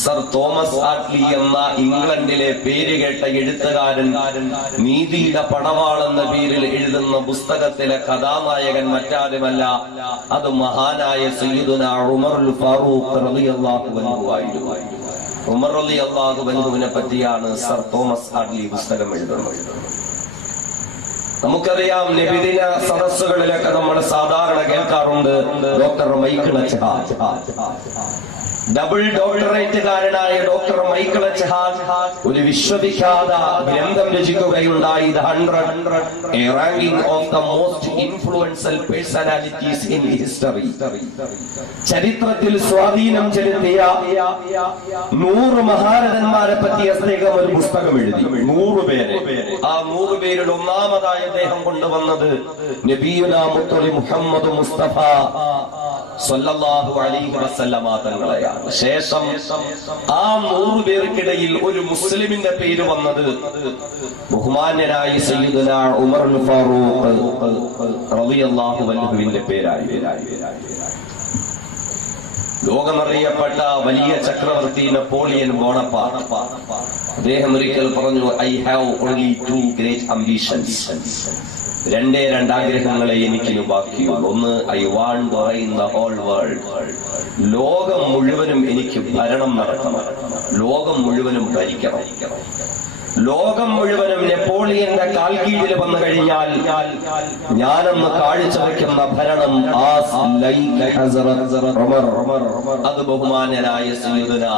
Sir Thomas Attlee എന്ന ഇംഗ്ലണ്ടിലെ പേരുകേട്ട എഴുത്തുകാരൻ നീതിയുടെ പടവാൾ എന്ന പേരിൽ എഴുതുന്ന പുസ്തകത്തിലെ കഥാനായകൻ മറ്റാരുമല്ല, അത് മഹാനായ സയ്യിദുനാ ഉമറുൽ ഫാറൂഖ് റളിയല്ലാഹു അൻഹു ആയിരുന്നു. ഉമർ റളിയല്ലാഹു അൻഹുവിനെ പറ്റിയാണ് സർ തോമസ് ആറ്റ്ലി പുസ്തകം എഴുതുന്നത്. നമുക്കറിയാം, നബിദിന സദസ്സുകളിലൊക്കെ നമ്മൾ സാധാരണ കേൾക്കാറുണ്ട് ഡോക്ടർ മൈക്കിൾ എച്ച് ഡബിൾ ഡോക്ടറേറ്റുകാരനായ ഡോക്ടർ മൈക്കിൾ എച്ച് ഒരു വിശ്വവിഖ്യാത ഗ്രന്ഥം രചിക്കുകയുണ്ടായി, the 100 a ranking of the most influential personalities in history. ചരിത്രത്തിൽ സ്വാധീനം ചെലുത്തിയ 100 മഹാരഥന്മാരെ പറ്റി അദ്ദേഹം ഒരു പുസ്തകം എഴുതി. 100 പേര്. ആ 100 പേരിൽ ഒന്നാമതായി അദ്ദേഹം കൊണ്ടുവന്നത് നബിയുനാ മുത്തലി മുഹമ്മദ് മുസ്തഫ സ്വല്ലല്ലാഹു അലൈഹി വസല്ലമ തങ്ങളെയാണ്. ശേഷം ആ 100 പേർക്കിടയിൽ ഒരു മുസ്ലിമിന്റെ പേര് വന്നത് ബഹുമാന്യനായ സയ്യിദുനാ ഉമറുൽ ഫാറൂഖ് റളിയല്ലാഹു അൻഹുവിന്റെ പേരായി. ലോകമറിയപ്പെട്ട വലിയ ചക്രവർത്തി നെപ്പോളിയൻ ബോണപ്പാർട്ട് അദ്ദേഹം ഒരിക്കൽ പറഞ്ഞു, I have only 2 great ambitions. 2 ആഗ്രഹങ്ങളെ എനിക്ക് ബാക്കിയുള്ളൂ. ഒന്ന്, I want to reign the whole world. ലോകം മുഴുവനും എനിക്ക് ഭരണം നടത്തണം, ലോകം മുഴുവനും ഭരിക്കണം. ലോകം മുഴുവനും നെപ്പോളിയന്റെ കാൽക്കീഴിൽ വന്നു കഴിഞ്ഞാൽ ഞാനെന്ന് കാഴ്ചവെക്കുന്ന ഭരണം അത് ബഹുമാന്യനായ സയ്യിദുനാ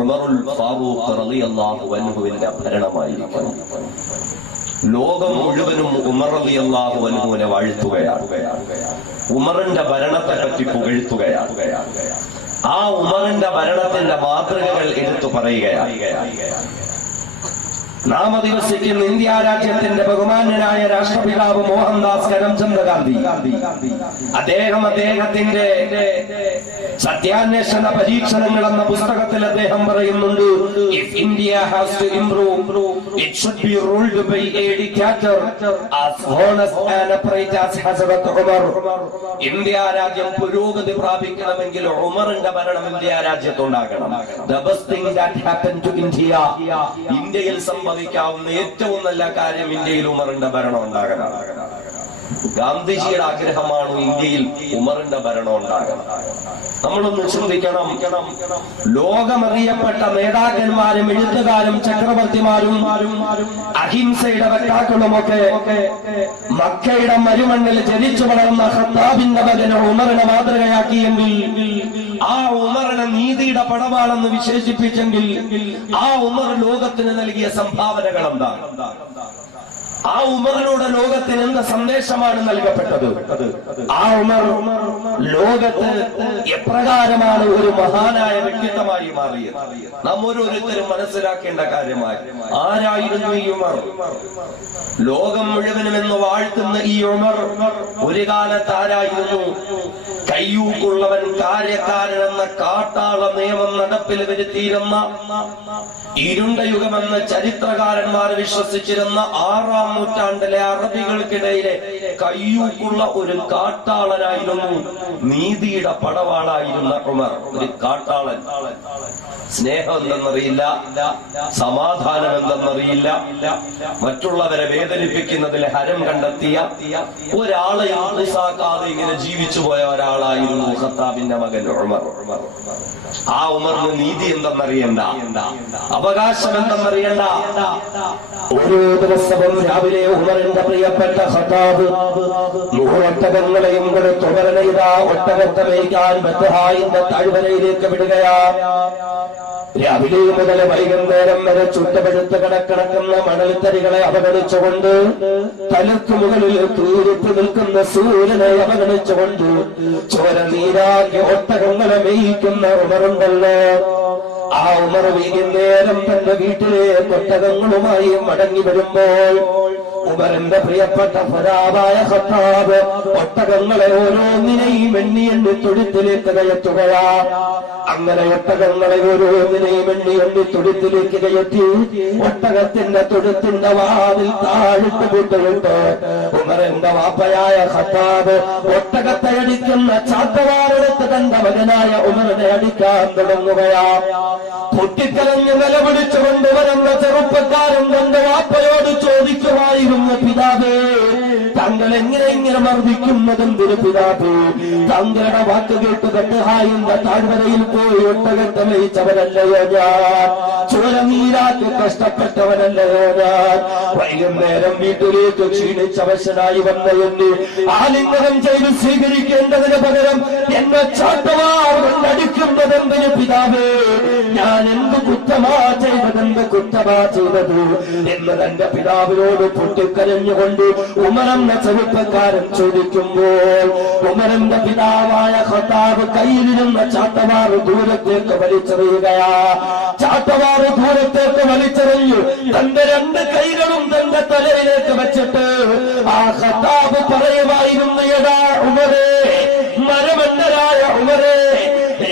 ഉമറുൽ ഫാറൂഖ് റളിയല്ലാഹു അൻഹുവിന്റെ ഭരണമായിരിക്കണം. ലോകം മുഴുവനും ഉമർ റളിയല്ലാഹു അൻഹുവിനെ വാഴ്ത്തുകയാണ്, ഉമറിന്റെ ഭരണത്തെ പറ്റി പുകഴ്ത്തുകയാണ്, ആ ഉമറിന്റെ ഭരണത്തിന്റെ മാതൃകകൾ എടുത്തു പറയുകയാണ്. നാം അധിവസിക്കുന്ന ഇന്ത്യ രാജ്യത്തിന്റെ ബഹുമാന്യനായ രാഷ്ട്രപിതാവ് മോഹൻദാസ് കരംചന്ദ് ഗാന്ധി, അദ്ദേഹത്തിന്റെ സത്യാന്വേഷണ പരീക്ഷണങ്ങൾ എന്ന പുസ്തകത്തിൽ അദ്ദേഹം പറയുന്നുണ്ട്, if India has to improve, it should be ruled by a dictator as honest and upright as Hazrat Umar. India രാജ്യം പുരോഗതി പ്രാപിക്കണമെങ്കിൽ ഉമറിന്റെ ഭരണം India രാജ്യത്തുണ്ടാകണം. The best thing that happened to India, ഇന്ത്യയിൽ സംഭവിക്കാവുന്ന ഏറ്റവും നല്ല കാര്യം ഇന്ത്യയിൽ ഉമറിന്റെ ഭരണം ഉണ്ടാകണം. ഗാന്ധിജിയുടെ ആഗ്രഹമാണ് ഇന്ത്യയിൽ ഉമറിന്റെ ഭരണം ഉണ്ടാകണം. നമ്മളൊന്ന് ചിന്തിക്കണം, ലോകമറിയപ്പെട്ട നേതാക്കന്മാരും എഴുത്തുകാരും ചക്രവർത്തിമാരും അഹിംസയുടെ വക്താക്കളുമൊക്കെ മക്കയുടെ മരുമണ്ണിൽ ജനിച്ചു വളർന്ന ഖത്താബിന്റെ മകനെ ഉമറിനെ മാതൃകയാക്കിയെങ്കിൽ, ആ ഉമറിനെ നീതിയുടെ പടവാളെന്ന് വിശേഷിപ്പിച്ചെങ്കിൽ, ആ ഉമർ ലോകത്തിന് നൽകിയ സംഭാവനകൾ എന്താണ്? ആ ഉമറിലൂടെ ലോകത്തിന് എന്ത് സന്ദേശമാണ് നൽകപ്പെട്ടത്? ആ ഉമർ ലോകത്ത് എപ്രകാരമാണ് ഒരു മഹാനായ വ്യക്തിത്വമായി മാറിയത്? നാം ഓരോരുത്തരും മനസ്സിലാക്കേണ്ട കാര്യമായി. ആരായിരുന്നു ഈ ഉമർ? ലോകം മുഴുവനും എന്ന് വാഴ്ത്തുന്ന ഈ ഉമർ ഒരു കാലത്ത് ആരായിരുന്നു? കയ്യൂക്കുള്ളവൻ കാര്യക്കാരൻ എന്ന കാട്ടാള നിയമം നടപ്പിൽ വരുത്തിയിരുന്ന, ഇരുണ്ട യുഗമെന്ന് ചരിത്രകാരന്മാർ വിശ്വസിച്ചിരുന്ന 6-ാം നൂറ്റാണ്ടിലെ അറബികൾക്കിടയിലെ കയ്യൂക്കുള്ള ഒരു കാട്ടാളനായിരുന്നു, നീതിയുടെ പടവാളായിരുന്ന ഉമർ. ഒരു കാട്ടാളൻ. സ്നേഹം എന്തെന്നറിയില്ല, സമാധാനം എന്തെന്നറിയില്ല, മറ്റുള്ളവരെ വേദനിപ്പിക്കുന്നതിൽ ഹരം കണ്ടെത്തിയ ഒരാളെ ആസാക്കാതെ ഇങ്ങനെ ജീവിച്ചു പോയ ഒരാളായിരുന്നു ഖത്താബിന്റെ മകൻ ഉമർ. ആ ഉമറിന് നീതി എന്തെന്നറിയണ്ട, അവകാശം എന്തെന്നറിയണ്ട. ഓരോ ദിവസവും രാവിലെ ഉമറിന്റെ പ്രിയപ്പെട്ട ഖത്താബ് 100 ഒട്ടകങ്ങളെയും കൊടുത്ത് ഉമറിനെ ഇതാ ഒട്ടകത്തെ മേയ്ക്കാൻ ബത്ഹായിന്റെ താഴ്വരയിലേക്ക് വിടുകയാ. രാവിലെ മുതൽ വൈകുന്നേരം വരെ ചുട്ടുപഴുത്ത് കിടക്കുന്ന മണൽത്തരികളെ അവഗണിച്ചുകൊണ്ട്, തലക്ക് മുകളിൽ തൂരുത്ത് നിൽക്കുന്ന സൂര്യനെ അവഗണിച്ചുകൊണ്ട് ചോര നീരാക്കി ഒട്ടകങ്ങളെ മേയിക്കുന്ന ഉമറുണ്ടല്ലോ, ആ ഉമർ വൈകുന്നേരം തന്റെ വീട്ടിലെ ഒട്ടകങ്ങളുമായി മടങ്ങി വരുമ്പോൾ ഉമറിന്റെ പ്രിയപ്പെട്ട ഫരാവായ ഖത്താബ് ഒട്ടകങ്ങളെ ഓരോന്നിനെയും എണ്ണി തൊഴുത്തിലേക്ക് കയറ്റുകയാ. അങ്ങനെ ഒട്ടകങ്ങളെ ഓരോന്നിനെയും എണ്ണി തൊഴുത്തിലേക്ക് കയറ്റി ഒട്ടകത്തിന്റെ തൊഴുത്തിന്റെ വാതിൽ താഴിട്ട് കൂട്ടിയിട്ട് ഉമറിന്റെ വാപ്പയായ ഖത്താബ് ഒട്ടകത്തെ അടിക്കുന്ന ചാട്ടവാറെടുത്ത് തന്റെ മകനായ ഉമറിനെ അടിക്കാൻ തുടങ്ങുകയാ. പൊട്ടിക്കരഞ്ഞ് നിലവിളിച്ചുകൊണ്ട് വരുന്ന ചെറുപ്പക്കാരൻ തന്റെ വാപ്പയോട് ചോദിക്കുമായിരുന്നു, പിതാവേ താങ്കൾ എങ്ങനെ മർദ്ദിക്കുന്നതെന്തിന് പിതാവേ? താങ്കളുടെ വാക്ക് കേട്ട് കട്ടുഹായിന്റെ താഴ്വരയിൽ പോയി ഒട്ടകത്തെ മേയിച്ചവനല്ലയോ ഞാൻ? ചോരനീരാക്കി കഷ്ടപ്പെട്ടവനല്ലയോ ഞാൻ? വൈകുന്നേരം വീട്ടിലേക്ക് ക്ഷീണിച്ചവശനായി വന്ന എന്നെ ആലിംഗനം ചെയ്ത് സ്വീകരിക്കേണ്ടതിന് പകരം എന്നെ ചാട്ടവാർ അടിക്കുന്നതെന്തിന് പിതാവേ? ഞാൻ എന്ത് കുറ്റമാ ചെയ്തത് എന്ന് തന്റെ പിതാവിനോട് പൊട്ടിക്കരഞ്ഞുകൊണ്ട് ഉമറെന്ന ചെറുപ്പക്കാരൻ ചോദിക്കുമ്പോൾ ഉമറിന്റെ പിതാവായ ഖത്താബ് കയ്യിലിരുന്ന ചാട്ടവാറ് ദൂരത്തേക്ക് വലിച്ചെറിയുകയാ. ചാട്ടവാറ് ദൂരത്തേക്ക് വലിച്ചെറിഞ്ഞു തന്റെ രണ്ട് കൈകളും തന്റെ തലയിലേക്ക് വെച്ചിട്ട് ആ ഖത്താബ് പറയുമായിരുന്നു, എടാ ഉമറേ, മരമന്നരായ ഉമറേ,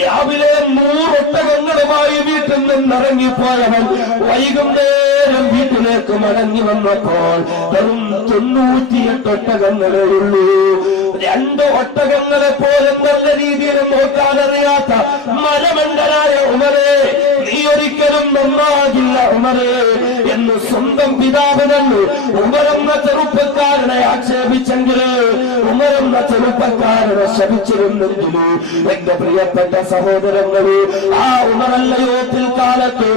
രാവിലെ 100 ഒട്ടകങ്ങളുമായി വീട്ടിൽ നിന്നിറങ്ങിപ്പോയവൻ വൈകുന്നേരം വീട്ടിലേക്ക് മടങ്ങി വന്നപ്പോൾ വെറും 98 ഒട്ടകങ്ങളേ ഉള്ളൂ. 2 ഒട്ടകങ്ങളെ പോലും നല്ല രീതിയിൽ നോക്കാനറിയാത്ത മരമണ്ടനായ ഉമറേ, നീ ഒരിക്കലും നന്നാകില്ല ഉമറേ എന്ന് സ്വന്തം പിതാവിനു ഉമറെന്ന ചെറുപ്പക്കാരനെ ആക്ഷേപിച്ചെങ്കില് ഉമറെന്ന ചെറുപ്പക്കാരനെ ശപിച്ചിരുന്നെങ്കില് എന്റെ പ്രിയപ്പെട്ട സഹോദരങ്ങളെ, ആ ഉമറല്ലയോ പിൽക്കാലത്ത്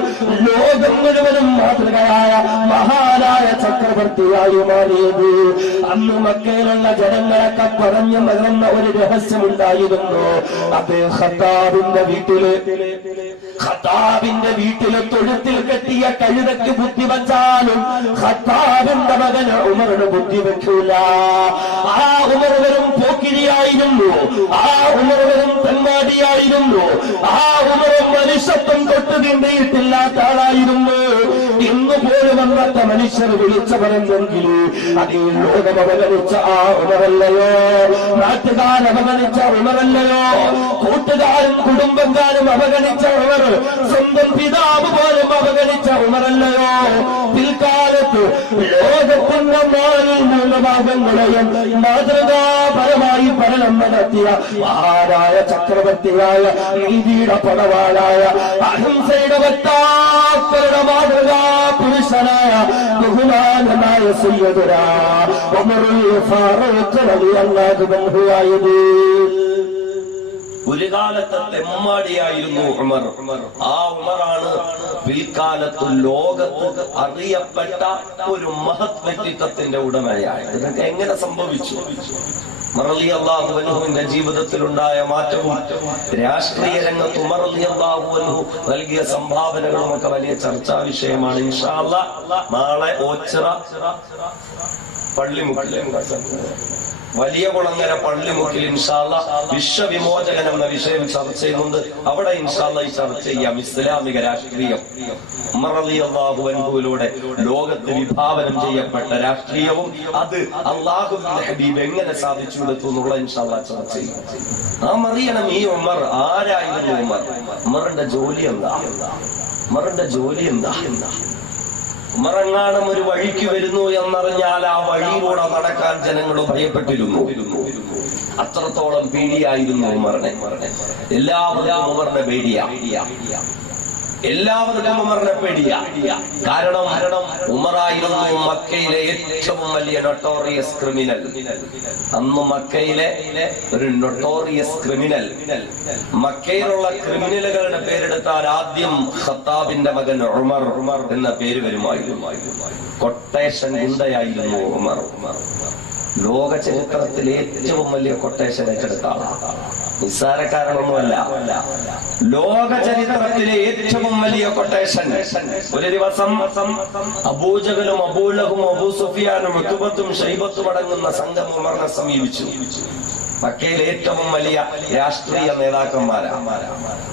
ലോകം മുഴുവനും മാതൃകയായ മഹാനായ ചക്രവർത്തിയായി മാറിയത്? അന്ന് മക്കയിലുള്ള ജനങ്ങളൊക്കെ പറഞ്ഞു നൽകുന്ന ഒരു രഹസ്യമുണ്ടായിരുന്നു. അത് ഖത്താബിന്റെ വീട്ടിലെ തൊഴുത്തിൽ കെട്ടിയ കഴുതയ്ക്ക് ബുദ്ധി വച്ചാലും ഖത്താബിന്റെ മകന് ഉമറിന് ബുദ്ധി വെക്കൂല. ആ ഉമർ വെറും പോക്കിരിയായിരുന്നു, ആ ഉമർ വെറും തെന്മാടിയായിരുന്നു, ആ ഉമർ മനുഷ്യത്വം തൊട്ട് തിണ്ടിയിട്ടില്ലാത്ത ആളായിരുന്നു. ഇന്നുപോലും അന്നത്തെ മനുഷ്യർ വിളിച്ചു പറഞ്ഞെങ്കിലും അതേ ലോകം അവഗണിച്ച ആ ഉമറല്ലയോ, നാട്ടുകാർ അവഗണിച്ച ഉമറല്ലയോ, കൂട്ടുകാരും കുടുംബക്കാരും അവഗണിച്ച ഉമർ, സ്വന്തം പിതാവ് പോലും അവഗണിച്ച ഉമറല്ലയോ? പിൽക്കാലത്ത് ലോകത്തിന്റെ 4 ഭാഗങ്ങളെയും മാതൃകാപരമായി പഠനം നടത്തിയ മഹാനായ ചക്രവർത്തിയായ നീതിയുടെ പടവാളായ അഹിംസയുടെ വക്താക്കളുടെ മാതൃകാ പുരുഷനായ ബഹുമാനനായ സയ്യിദുനാ ഉമറുൽ ഫാറൂഖ് റളിയല്ലാഹു അൻഹു ആയത്. ഒരു കാലത്തെ തെമ്മാടിയായിരുന്നു ഉമർ. ആ ഉമറാണ് പിൽക്കാലത്ത് ലോകത്ത് അറിയപ്പെട്ട ഒരു മഹത് വ്യക്തിത്വത്തിന്റെ ഉടമയായത്. ഇതൊക്കെ എങ്ങനെ സംഭവിച്ചു? ഉമർ റളിയല്ലാഹു അൻഹുവിന്റെ ജീവിതത്തിലുണ്ടായ മാറ്റവും രാഷ്ട്രീയ രംഗത്ത് ഉമർ റളിയല്ലാഹു അൻഹു നൽകിയ സംഭാവനകളും ഒക്കെ വലിയ ചർച്ചാ വിഷയമാണ്. ഇൻഷാ അല്ലാഹ് നാളെ ഓച്ചിറ പള്ളിമുക്കിലെ വലിയ കുളങ്ങര പള്ളിമുക്കിൽ ഇൻഷാ അല്ലാഹ് വിശ്വവിമോചകൻ എന്ന വിഷയം ചർച്ച ചെയ്യുന്നുണ്ട്. അവിടെ ഇൻഷാ അല്ലാഹ് ഈ ചർച്ച ചെയ്യാം. ഇസ്ലാമിക രാഷ്ട്രീയം, ഉമർ റളിയല്ലാഹു അൻഹുവിലൂടെ ലോകത്ത് വിഭാവനം ചെയ്യപ്പെട്ട രാഷ്ട്രീയവും അത് അല്ലാഹുവിന്റെ ഹബീബ് എങ്ങനെ സാധിച്ചു കൊടുത്തു എന്നുള്ള ഇൻഷാ അല്ലാഹ് ചർച്ച ചെയ്യും. നാം അറിയണം ഈ ഉമർ ആരായിരുന്നു. ഉമറിന്റെ ജോലി എന്താ? ഉമറങ്ങാനും ഒരു വഴിക്ക് വരുന്നു എന്നറിഞ്ഞാൽ ആ വഴിയിലൂടെ നടക്കാൻ ജനങ്ങൾ ഭയപ്പെട്ടിരുന്നു. അത്രത്തോളം പേടിയായിരുന്നു ഉമറിനെ. എല്ലാവരും ഉമറിനെ പേടിയാ. കാരണം ഉമറായിരുന്നു മക്കയിലെ ഏറ്റവും വലിയ നൊട്ടോറിയസ് ക്രിമിനൽ. അന്ന് മക്കയിലെ ഒരു നൊട്ടോറിയസ് ക്രിമിനൽ. മക്കയിലുള്ള ക്രിമിനലുകളുടെ പേരെടുത്താൽ ആദ്യം ഖത്താബിന്റെ മകൻ ഉമർ എന്ന പേര് വരുമായിരുന്നു. കൊട്ടേഷൻ ഗുണ്ടയായിരുന്നു ഉമർ. ലോക ചരിത്രത്തിലെ ഏറ്റവും വലിയ കൊട്ടേഷൻ ഏറ്റെടുത്ത ആളാണ്. നിസ്സാരക്കാരനൊന്നുമല്ല. ലോക ചരിത്രത്തിലെ ഏറ്റവും വലിയ കൊട്ടേഷൻ. ഒരു ദിവസം അബൂജഹലും അബൂലഹും അബൂ സുഫിയാനും ഉത്ബത്തും ഷൈബത്തും അടങ്ങുന്ന സംഘം ഉമറിനെ സമീപിച്ചു. മക്കയിലെ ഏറ്റവും വലിയ രാഷ്ട്രീയ നേതാക്കന്മാരാണ്.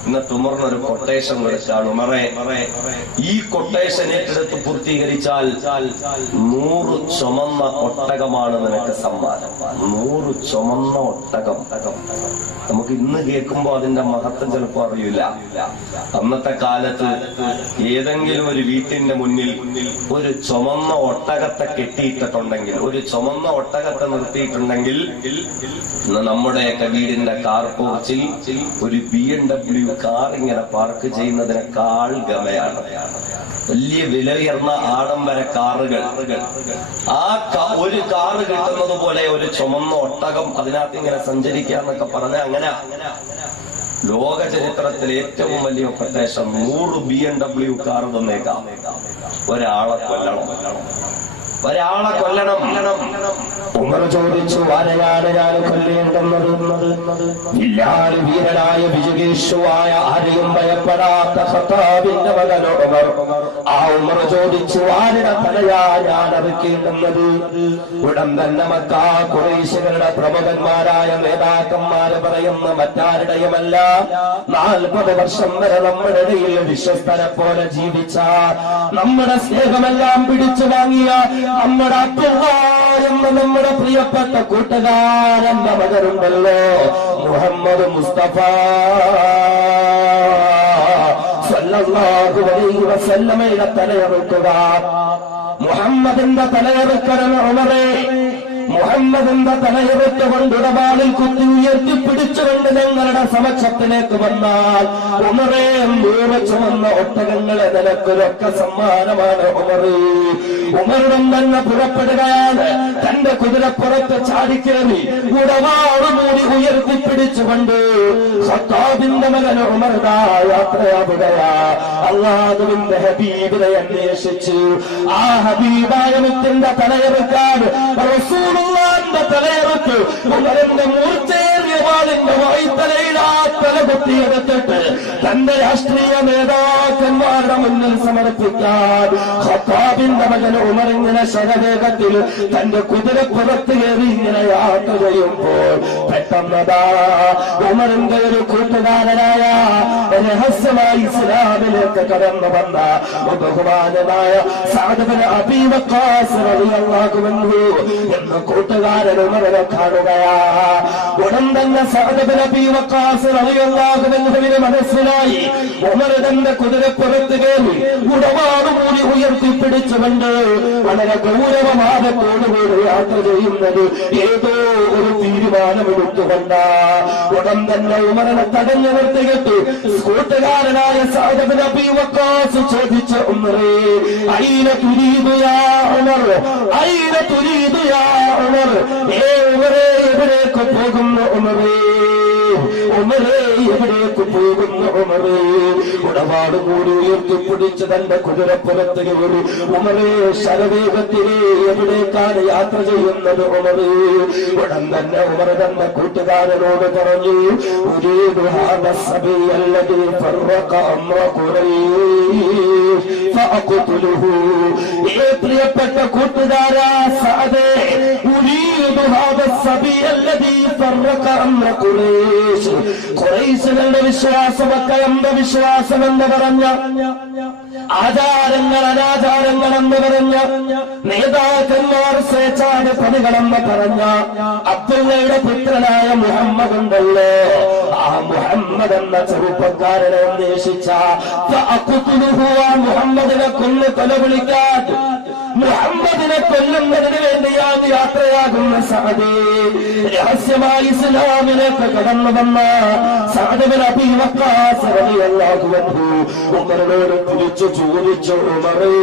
ഇന്നത്തെ ഉമറിനൊരു കൊട്ടേഷൻ കൊടുത്താണ്, ഉമറെ ഈ കൊട്ടേഷൻ ഏറ്റെടുത്ത് പൂർത്തീകരിച്ചാൽ 100 ചുമന്ന ഒട്ടകമാണ് നിനക്ക് സമ്മാനം. 100 ചുമന്ന ഒട്ടകം. നമുക്ക് ഇന്ന് കേൾക്കുമ്പോ അതിന്റെ മഹത്വം ചിലപ്പോ അറിയില്ല. അന്നത്തെ കാലത്ത് ഏതെങ്കിലും ഒരു വീട്ടിന്റെ മുന്നിൽ ഒരു ചുമന്ന ഒട്ടകത്തെ കെട്ടിയിട്ടിട്ടുണ്ടെങ്കിൽ, ഒരു ചുമന്ന ഒട്ടകത്തെ നിർത്തിയിട്ടുണ്ടെങ്കിൽ നമ്മുടെയൊക്കെ വീടിന്റെ കാർ പോർച്ചിൽ ഒരു BMW കാർ ഇങ്ങനെ പാർക്ക് ചെയ്യുന്നതിനേക്കാൾ ഗമയാണ്. വലിയ വിലയുയർന്ന ആഡംബര കാറുകൾ. ആ ഒരു കാറ് കിട്ടുന്നത് പോലെ ഒരു ചുമന്ന ഒട്ടകം അതിനകത്ത് ഇങ്ങനെ സഞ്ചരിക്കാന്നൊക്കെ പറഞ്ഞ അങ്ങനെ ലോക ചരിത്രത്തിലെ ഏറ്റവും വലിയ കൊട്ടേഷൻ 100 BMW കാർ തന്നേക്കാം. ഒരാളെ കൊല്ലണം. ഉമർ ചോദിച്ചു, ആരെയാണ് ഞാൻ കൊല്ലേണ്ടുന്നത്? വീരനായ വിജയേഷുവായ ആരെയും ഭയപ്പെടാത്ത ഖത്താബിന്റെ മകൻ ഉമർ. ആ ഉമർ ചോദിച്ചു, ആരുടെ തലയാ ഞാൻ അറുക്കേണ്ടുന്നത്? ഉടൻ തന്നെ മക്ക ഖുറൈശികളുടെ പ്രമുഖന്മാരായ നേതാക്കന്മാര് പറയുന്ന മറ്റാരുടെയുമല്ല, 40 വർഷം വരെ നമ്മുടെ ഇടയിൽ വിശ്വസ്തനെ പോലെ ജീവിച്ച, നമ്മുടെ സ്നേഹമെല്ലാം പിടിച്ചു വാങ്ങിയ നമ്മുടെ അബ്ദുള്ള എന്ന നമ്മുടെ പ്രിയപ്പെട്ട കൂട്ടുകാരന്റെ മകനുണ്ടല്ലോ, മുഹമ്മദ് മുസ്തഫ സല്ലല്ലാഹു അലൈഹി വസല്ലമയുടെ തലയെറുക്കുക. മുഹമ്മദിന്റെ തലയെറുക്കണം ഉമറേ. മുഹമ്മദിന്റെ തലയെറുത്തുകൊണ്ട് ഇടപാടിൽ കുത്തി ഉയർത്തിപ്പിടിച്ചുകൊണ്ട് ഞങ്ങളുടെ സമക്ഷത്തിലേക്ക് വന്നാൽ ഉമറേ, 100 ചുമന്ന ഒട്ടകങ്ങളെ നിനക്കൊരൊക്കെ സമ്മാനമാണ് ഉമറേ. ഉമറും തന്നെ പുറപ്പെടുകയാണ്. തന്റെ കുതിരപ്പുറത്ത് ചാടിക്കേറി ഉടവാട് മൂടി ഉയർത്തിപ്പിടിച്ചുകൊണ്ട് ഖത്താബിന്റെ മകൻ ഉമർദാ യാത്രയാവുകയാ. അല്ലാഹുവിന്റെ ഹബീബിനെ അന്വേഷിച്ചു. ആ ഹബീബായ മുത്തിന്റെ തലയെറുക്കാൻ റസൂലുള്ളാഹിന്റെ തലയെറുത്ത് ഉമറിന്റെ മൂർച്ചേറിയ വാളിന്റെ വായ്ത്തലയിൽ ആ തല കുത്തിയെടുത്തിട്ട് തന്റെ രാഷ്ട്രീയ നേതാക്കന്മാരുടെ മുന്നിൽ സമർപ്പിക്കാൻ ഖത്താബിന്റെ മകൻ ഉമർ ഇങ്ങനെ ശരവേഗത്തിൽ തന്റെ കുതിരപ്പുറത്ത് കയറി ഇങ്ങനെ യാത്ര ചെയ്യുമ്പോൾ പെട്ടെന്നതാ ഉമറിന്റെ ഒരു കൂട്ടുകാരനായ രഹസ്യമായി ഇസ്ലാമിലേക്ക് കടന്നു വന്ന ബഹുമാനമായ സഅദ് ഇബ്നു അബീ വഖാസ് റളിയല്ലാഹു അൻഹു എന്ന കൂട്ടുകാരൻ ഉമറിനെ കാണുകയാ. ഉടൻ തന്നെ സഅദ് ഇബ്നു അബീ വഖാസ് റളിയല്ലാഹു അൻഹുവിന് മനസ്സിലായി ഉമർ തന്റെ കുതിരപ്പുറത്ത് കയറി ഉടവാട് മൂടി ഉയർത്തിപ്പിടിച്ചുകൊണ്ട് വളരെ ഗൗരവമാനത്തോടുകൂടി യാത്ര ചെയ്യുന്നത് ഏതോ ഒരു തീരുമാനമെടുത്തുകൊണ്ട. ഉടൻ തന്നെ ഉമറിനെ തടഞ്ഞു നിർത്തിയിട്ട് കൂട്ടുകാരനായ സഅദ് ഇബ്നു അബീ വഖാസ് ചോദിച്ചു, ഉമറേ അയ്ന തുരീദു യാ ഉമർ, അയ്ന തുരീദു യാ ഉമർ, ഉമറേ എവിടേക്ക് പോകുന്നു ഉമറേ, ഉമറേ എവിടേക്ക് പോകുന്നു ഉമറേ? ഉടവാട് കൂടി ഉയർത്തിപ്പിടിച്ച് തന്റെ കുതിരപ്പുറത്ത് കയറി ഉമറേ ശരവേഗത്തിലെ എവിടേക്കാണ് യാത്ര ചെയ്യുന്നത് ഉമറേ? ഉടൻ തന്നെ ഉമർ തന്റെ കൂട്ടുകാരനോട് പറഞ്ഞു, പ്രിയപ്പെട്ട കൂട്ടുകാരാ സഅദേ, ഖുറൈശികളുടെ വിശ്വാസമൊക്കെ അന്ധവിശ്വാസം എന്ന് പറഞ്ഞ, ആചാരങ്ങൾ അനാചാരങ്ങൾ എന്ന് പറഞ്ഞ, നേതാക്കന്മാർ സ്വേച്ഛാട് പണികളെന്ന് പറഞ്ഞ അബ്ദുള്ളയുടെ പുത്രനായ മുഹമ്മദ് ഉണ്ടല്ലോ, ആ മുഹമ്മദ് എന്ന ചെറുപ്പക്കാരനെ അന്വേഷിച്ച മുഹമ്മദിനെ കൊന്ന് കൊല വിളിക്കാൻ, മുഹമ്മദിനെ കൊല്ലുന്നതിന് വേണ്ടിയാണ് യാത്രയാകുന്ന സഅദ്. രഹസ്യമായി ഇസ്ലാമിലേക്ക് കടന്നു വന്ന സഅദ് ഇബ്നു അബീ വഖാസ് റളിയല്ലാഹു അൻഹു ഉമറിനോട് തിരിച്ചു ചോദിച്ചു, ഉമറേ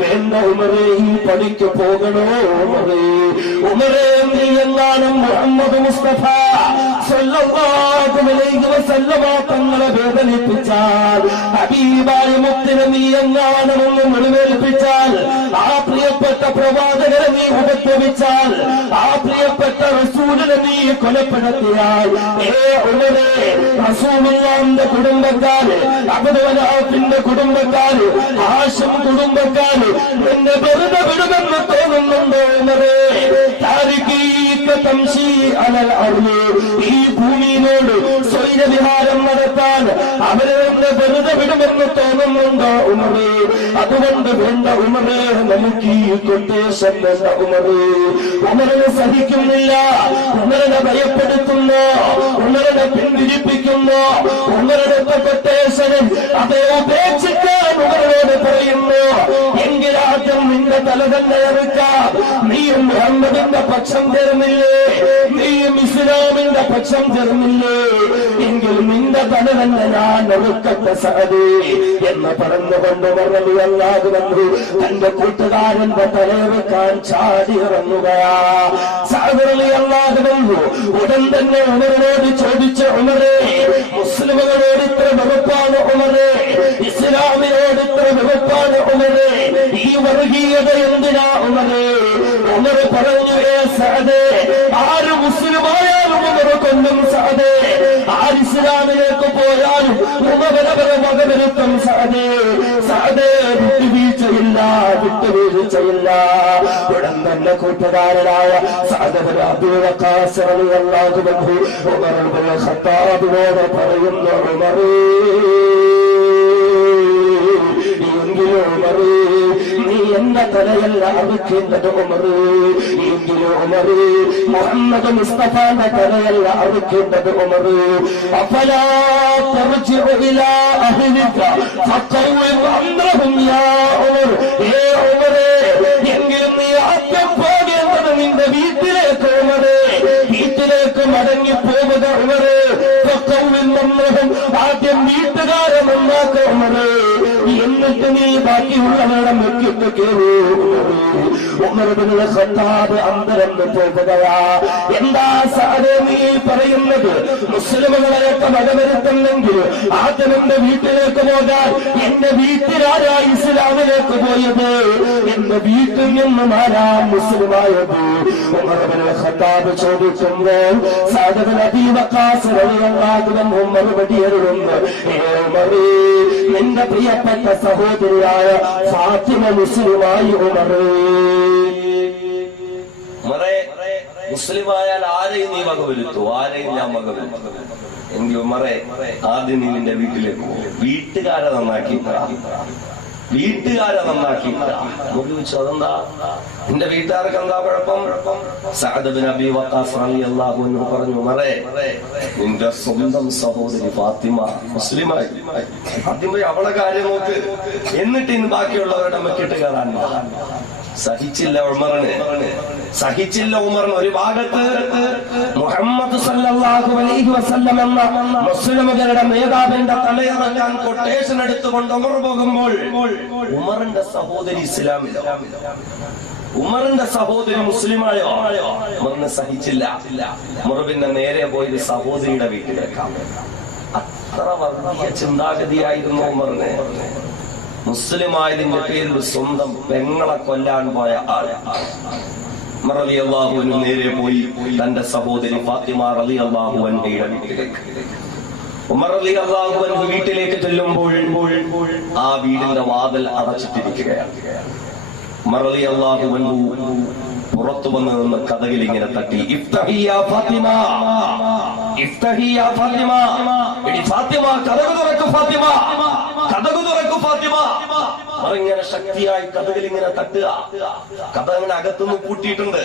വേണ്ട ഉമറേ, ഈ പണിക്ക് പോകണോ ഉമറേ? ഉമറേ നീ എങ്ങാനും മുഹമ്മദ് മുസ്തഫ സല്ലല്ലാഹു അലൈഹി വസല്ലമ തങ്ങളെ വേദനിപ്പിച്ചാൽ, ഹബീബായ മുത്തിനെ നീ എങ്ങാനും ഒന്ന് മുഴുവേൽപ്പിച്ചാൽ, ആ പ്രിയപ്പെട്ട പ്രവാചകരെ നീ ഉപദ്രവിച്ചാൽ, ആ പ്രിയപ്പെട്ട അള്ളാഹുവിന്റെ റസൂലിനെ നീ കൊലപ്പെടുത്തിയാൽ ഉമറേ റസൂലുള്ളാഹിന്റെ കുടുംബക്കാര്, അബ്ദു മനാഫിന്റെ കുടുംബക്കാര്, ഹാഷിം കുടുംബക്കാര് നിന്നെ വെറുതെ വിടുമെന്ന് തോന്നുന്നുണ്ടോ ഉമറേ? ഈ ഭൂമിയിലോട് സ്വൈരവിഹാരം നടത്താൻ അവരെ വെറുതെ വിടുമെന്ന് തോന്നുന്നുണ്ടോ ഉമറേ? അതുകൊണ്ട് വേണ്ട ഉമറേ, നമുക്ക് ഈ കൊട്ടേഷൻ വേണ്ട ഉമറേ. ഉമറിനെ സഹിക്കുന്നില്ല, ഉമറിനെ ഭയപ്പെടുത്തുന്നു, ഉമറിനെ പിന്തിരിപ്പിക്കുന്നു. ഉമറുടെ കൊട്ടേഷനും അതേ ഉപേക്ഷിക്കാൻ ഉമറിനോട് പറയുന്നു. എങ്കിലാദ്യം നിന്റെ തല തന്നെ ഇറക്കാം. നീയും മുഹമ്മദിന്റെ പക്ഷം ചേർന്നില്ലേ, നീയും ഇസ്ലാമിന്റെ പക്ഷം ചേർന്നില്ലേ, എങ്കിൽ നിന്റെ തല തന്നെ ഞാൻ ഒറുക്കട്ടെ സഅദേ എന്ന് പറഞ്ഞുകൊണ്ട് റളിയല്ലാഹു അൻഹു തന്റെ കൂട്ടുകാരന്റെ തലവെക്കാൻ ചാടി ഇറങ്ങുകയാ. സഅദ് റളിയല്ലാഹു അൻഹു ഉടൻ തന്നെ ഉമറിനോട് ചോദിച്ച, ഉമറേ മുസ്ലിമുകളോട് ഇത്ര വെറുപ്പാണ് ഉമറേ, ഇസ്ലാമിനോട് ഇത്ര വെറുപ്പാണ് ഉമറേ, ഈ വർഗീയത എന്തിനാ ഉമറേ? ഉമർ പറഞ്ഞു, സഅദേ ആര് മുസ്ലിമായാലും ഉമർ കൊല്ലും സഅദേ, ആര് ഇസ്ലാമിലേക്ക് പോയാലും ഉമരവരെ വകവരുത്തും സഅദേ. സഅദേ വിട്ടുവീഴ്ചയില്ല, വിട്ടുവീഴ്ചയില്ല. ഉടൻ തന്നെ കൂട്ടുകാരനായ സഅദ് ഇബ്നു അബീ വഖാസ് റളിയല്ലാഹു അൻഹു ഉമർ ഇബ്നു ഖത്താബിനോട് പറയുന്നു, ഉമറേ എങ്കിലും ഉമറേ നീ എന്റെ തലയല്ല അറുക്കേണ്ടത് ഉമറേ, എങ്കിലും ഉമറേ മുഹമ്മദ് മുസ്തഫാന്റെ തലയല്ല അറുക്കേണ്ടത് ഉമറേ. അഫലാ തർജിഉ ഇലാ അഹ്ലിക ഫഖവ്വിം അംറഹും യാ ഉമർ. ഉമറേ എങ്കിലും നീ ആദ്യം പോകേണ്ടത് നിന്റെ വീട്ടിലേക്ക് ഉമറേ, വീട്ടിലേക്ക് മടങ്ങി പോവുക ഉമറേ. ഫഖവ്വിം അംറഹും ആദ്യം വീട്ടുകാരെ നന്നാക്കുക ഉമറേ, എന്നിട്ട് നീ ബാക്കിയുള്ളവരുടെ മുഖ്യത്ത് കയറൂ. ഉമർ ഇബ്നു ഖത്താബ് അന്തരം പോകുകയാ. എന്താ സഅദേ നീ പറയുന്നത്? മുസ്ലിമുകളെയൊക്കെ വകവരുത്തുന്നെങ്കിൽ ആദ്യം എന്റെ വീട്ടിലേക്ക് പോകാൻ, എന്റെ വീട്ടിലാരാ ഇസ്ലാമിലേക്ക് പോയത്? എന്റെ വീട്ടിൽ നിന്നും ആരാ മുസ്ലിമായത്? ഉമർ ഇബ്നു ഖത്താബ് ചോദിക്കുമ്പോൾ സഅദ് ഇബ്നു അബീ വഖാസ് റളിയല്ലാഹു അൻഹു മറുപടി അരുളുന്നു, ഉമറേ നിന്റെ പ്രിയപ്പെട്ട സഹോദരിയായ ഫാത്തിമ മുസ്ലിമായി. ഉമറേ മുസ്ലിമായാൽ ആരെയും നീ വകവരുത്തു, ആരെയും ഞാൻ വകവരുത്തു. എങ്കിൽ ഉമറേ ആദ്യം നീ നിന്റെ വീട്ടിലേക്ക് പോകും, വീട്ടുകാരെ നന്നാക്കിയിട്ടാ, വീട്ടുകാരെ നന്നാക്കിയിട്ടാ. അതെന്താ നിന്റെ വീട്ടുകാർക്ക് എന്താ കുഴപ്പം? സഅദ് ഇബ്നു അബീ വഖാസ് റളിയല്ലാഹു അൻഹു പറഞ്ഞു, ഉമറേ നിന്റെ സ്വന്തം സഹോദരി ഫാത്തിമ മുസ്ലിമായി, ആദ്യം പോയി അവളെ കാര്യം നോക്ക്, എന്നിട്ട് ഇന്ന് ബാക്കിയുള്ളവരുടെ മക്കിട്ട് കയറാൻ. സഹിച്ചില്ല ഉമറിന്, സഹിച്ചില്ല ഉമറിന്. ഒരു ഭാഗത്ത് മുഹമ്മദ് സല്ലല്ലാഹു അലൈഹി വസല്ലം എന്ന മുസ്ലിമുകളുടെ നേതാവിന്റെ തലയിറക്കാൻ കൊട്ടേഷൻ എടുത്തുകൊണ്ട് ഉമർ പോകുമ്പോൾ ഉമറിന്റെ സഹോദരി ഇസ്ലാമിലോ, ഉമറിന്റെ സഹോദരി മുസ്ലിമായോ? ഉമറിന് സഹിച്ചില്ല. ഉമർ പിന്നെ നേരെ പോയത് സഹോദരിയുടെ വീട്ടിലേക്കാം. അത്ര വർഗീയ ചിന്താഗതിയായിരുന്നു ഉമറിന്. മുസ്ലിമായതിന്റെ പേരിൽ സ്വന്തം പെങ്ങളെ കൊല്ലാൻ പോയ ആള് ഉമർ റളിയല്ലാഹു അൻഹു നേരെ പോയി തന്റെ സഹോദരി ഫാത്തിമ റളിയല്ലാഹു അൻഹയുടെ വീട്ടിലേക്ക്. ഉമർ റളിയല്ലാഹു അൻഹു വീട്ടിലേക്ക് ചെല്ലുമ്പോൾ ആ വീടിന്റെ വാതിൽ അടച്ചിട്ടിരിക്കുകയാണ്. ഉമർ റളിയല്ലാഹു അൻഹു പുറത്തു വന്ന് നിന്ന് കതകിൽ ഇങ്ങനെ തട്ടി, ഇഫ്തഹി യാ ഫാത്തിമ, ഇഫ്തഹി യാ ഫാത്തിമ, എടി ഫാത്തിമ കതക് തുറക്കു, ഫാത്തിമ കതക് തുറക്കു ഫാത്തിമ. ഇങ്ങനെ ശക്തിയായി കതകിൽ ഇങ്ങനെ തട്ടുക. കഥ ഇങ്ങനെ അകത്തുനിന്ന് പൂട്ടിയിട്ടുണ്ട്.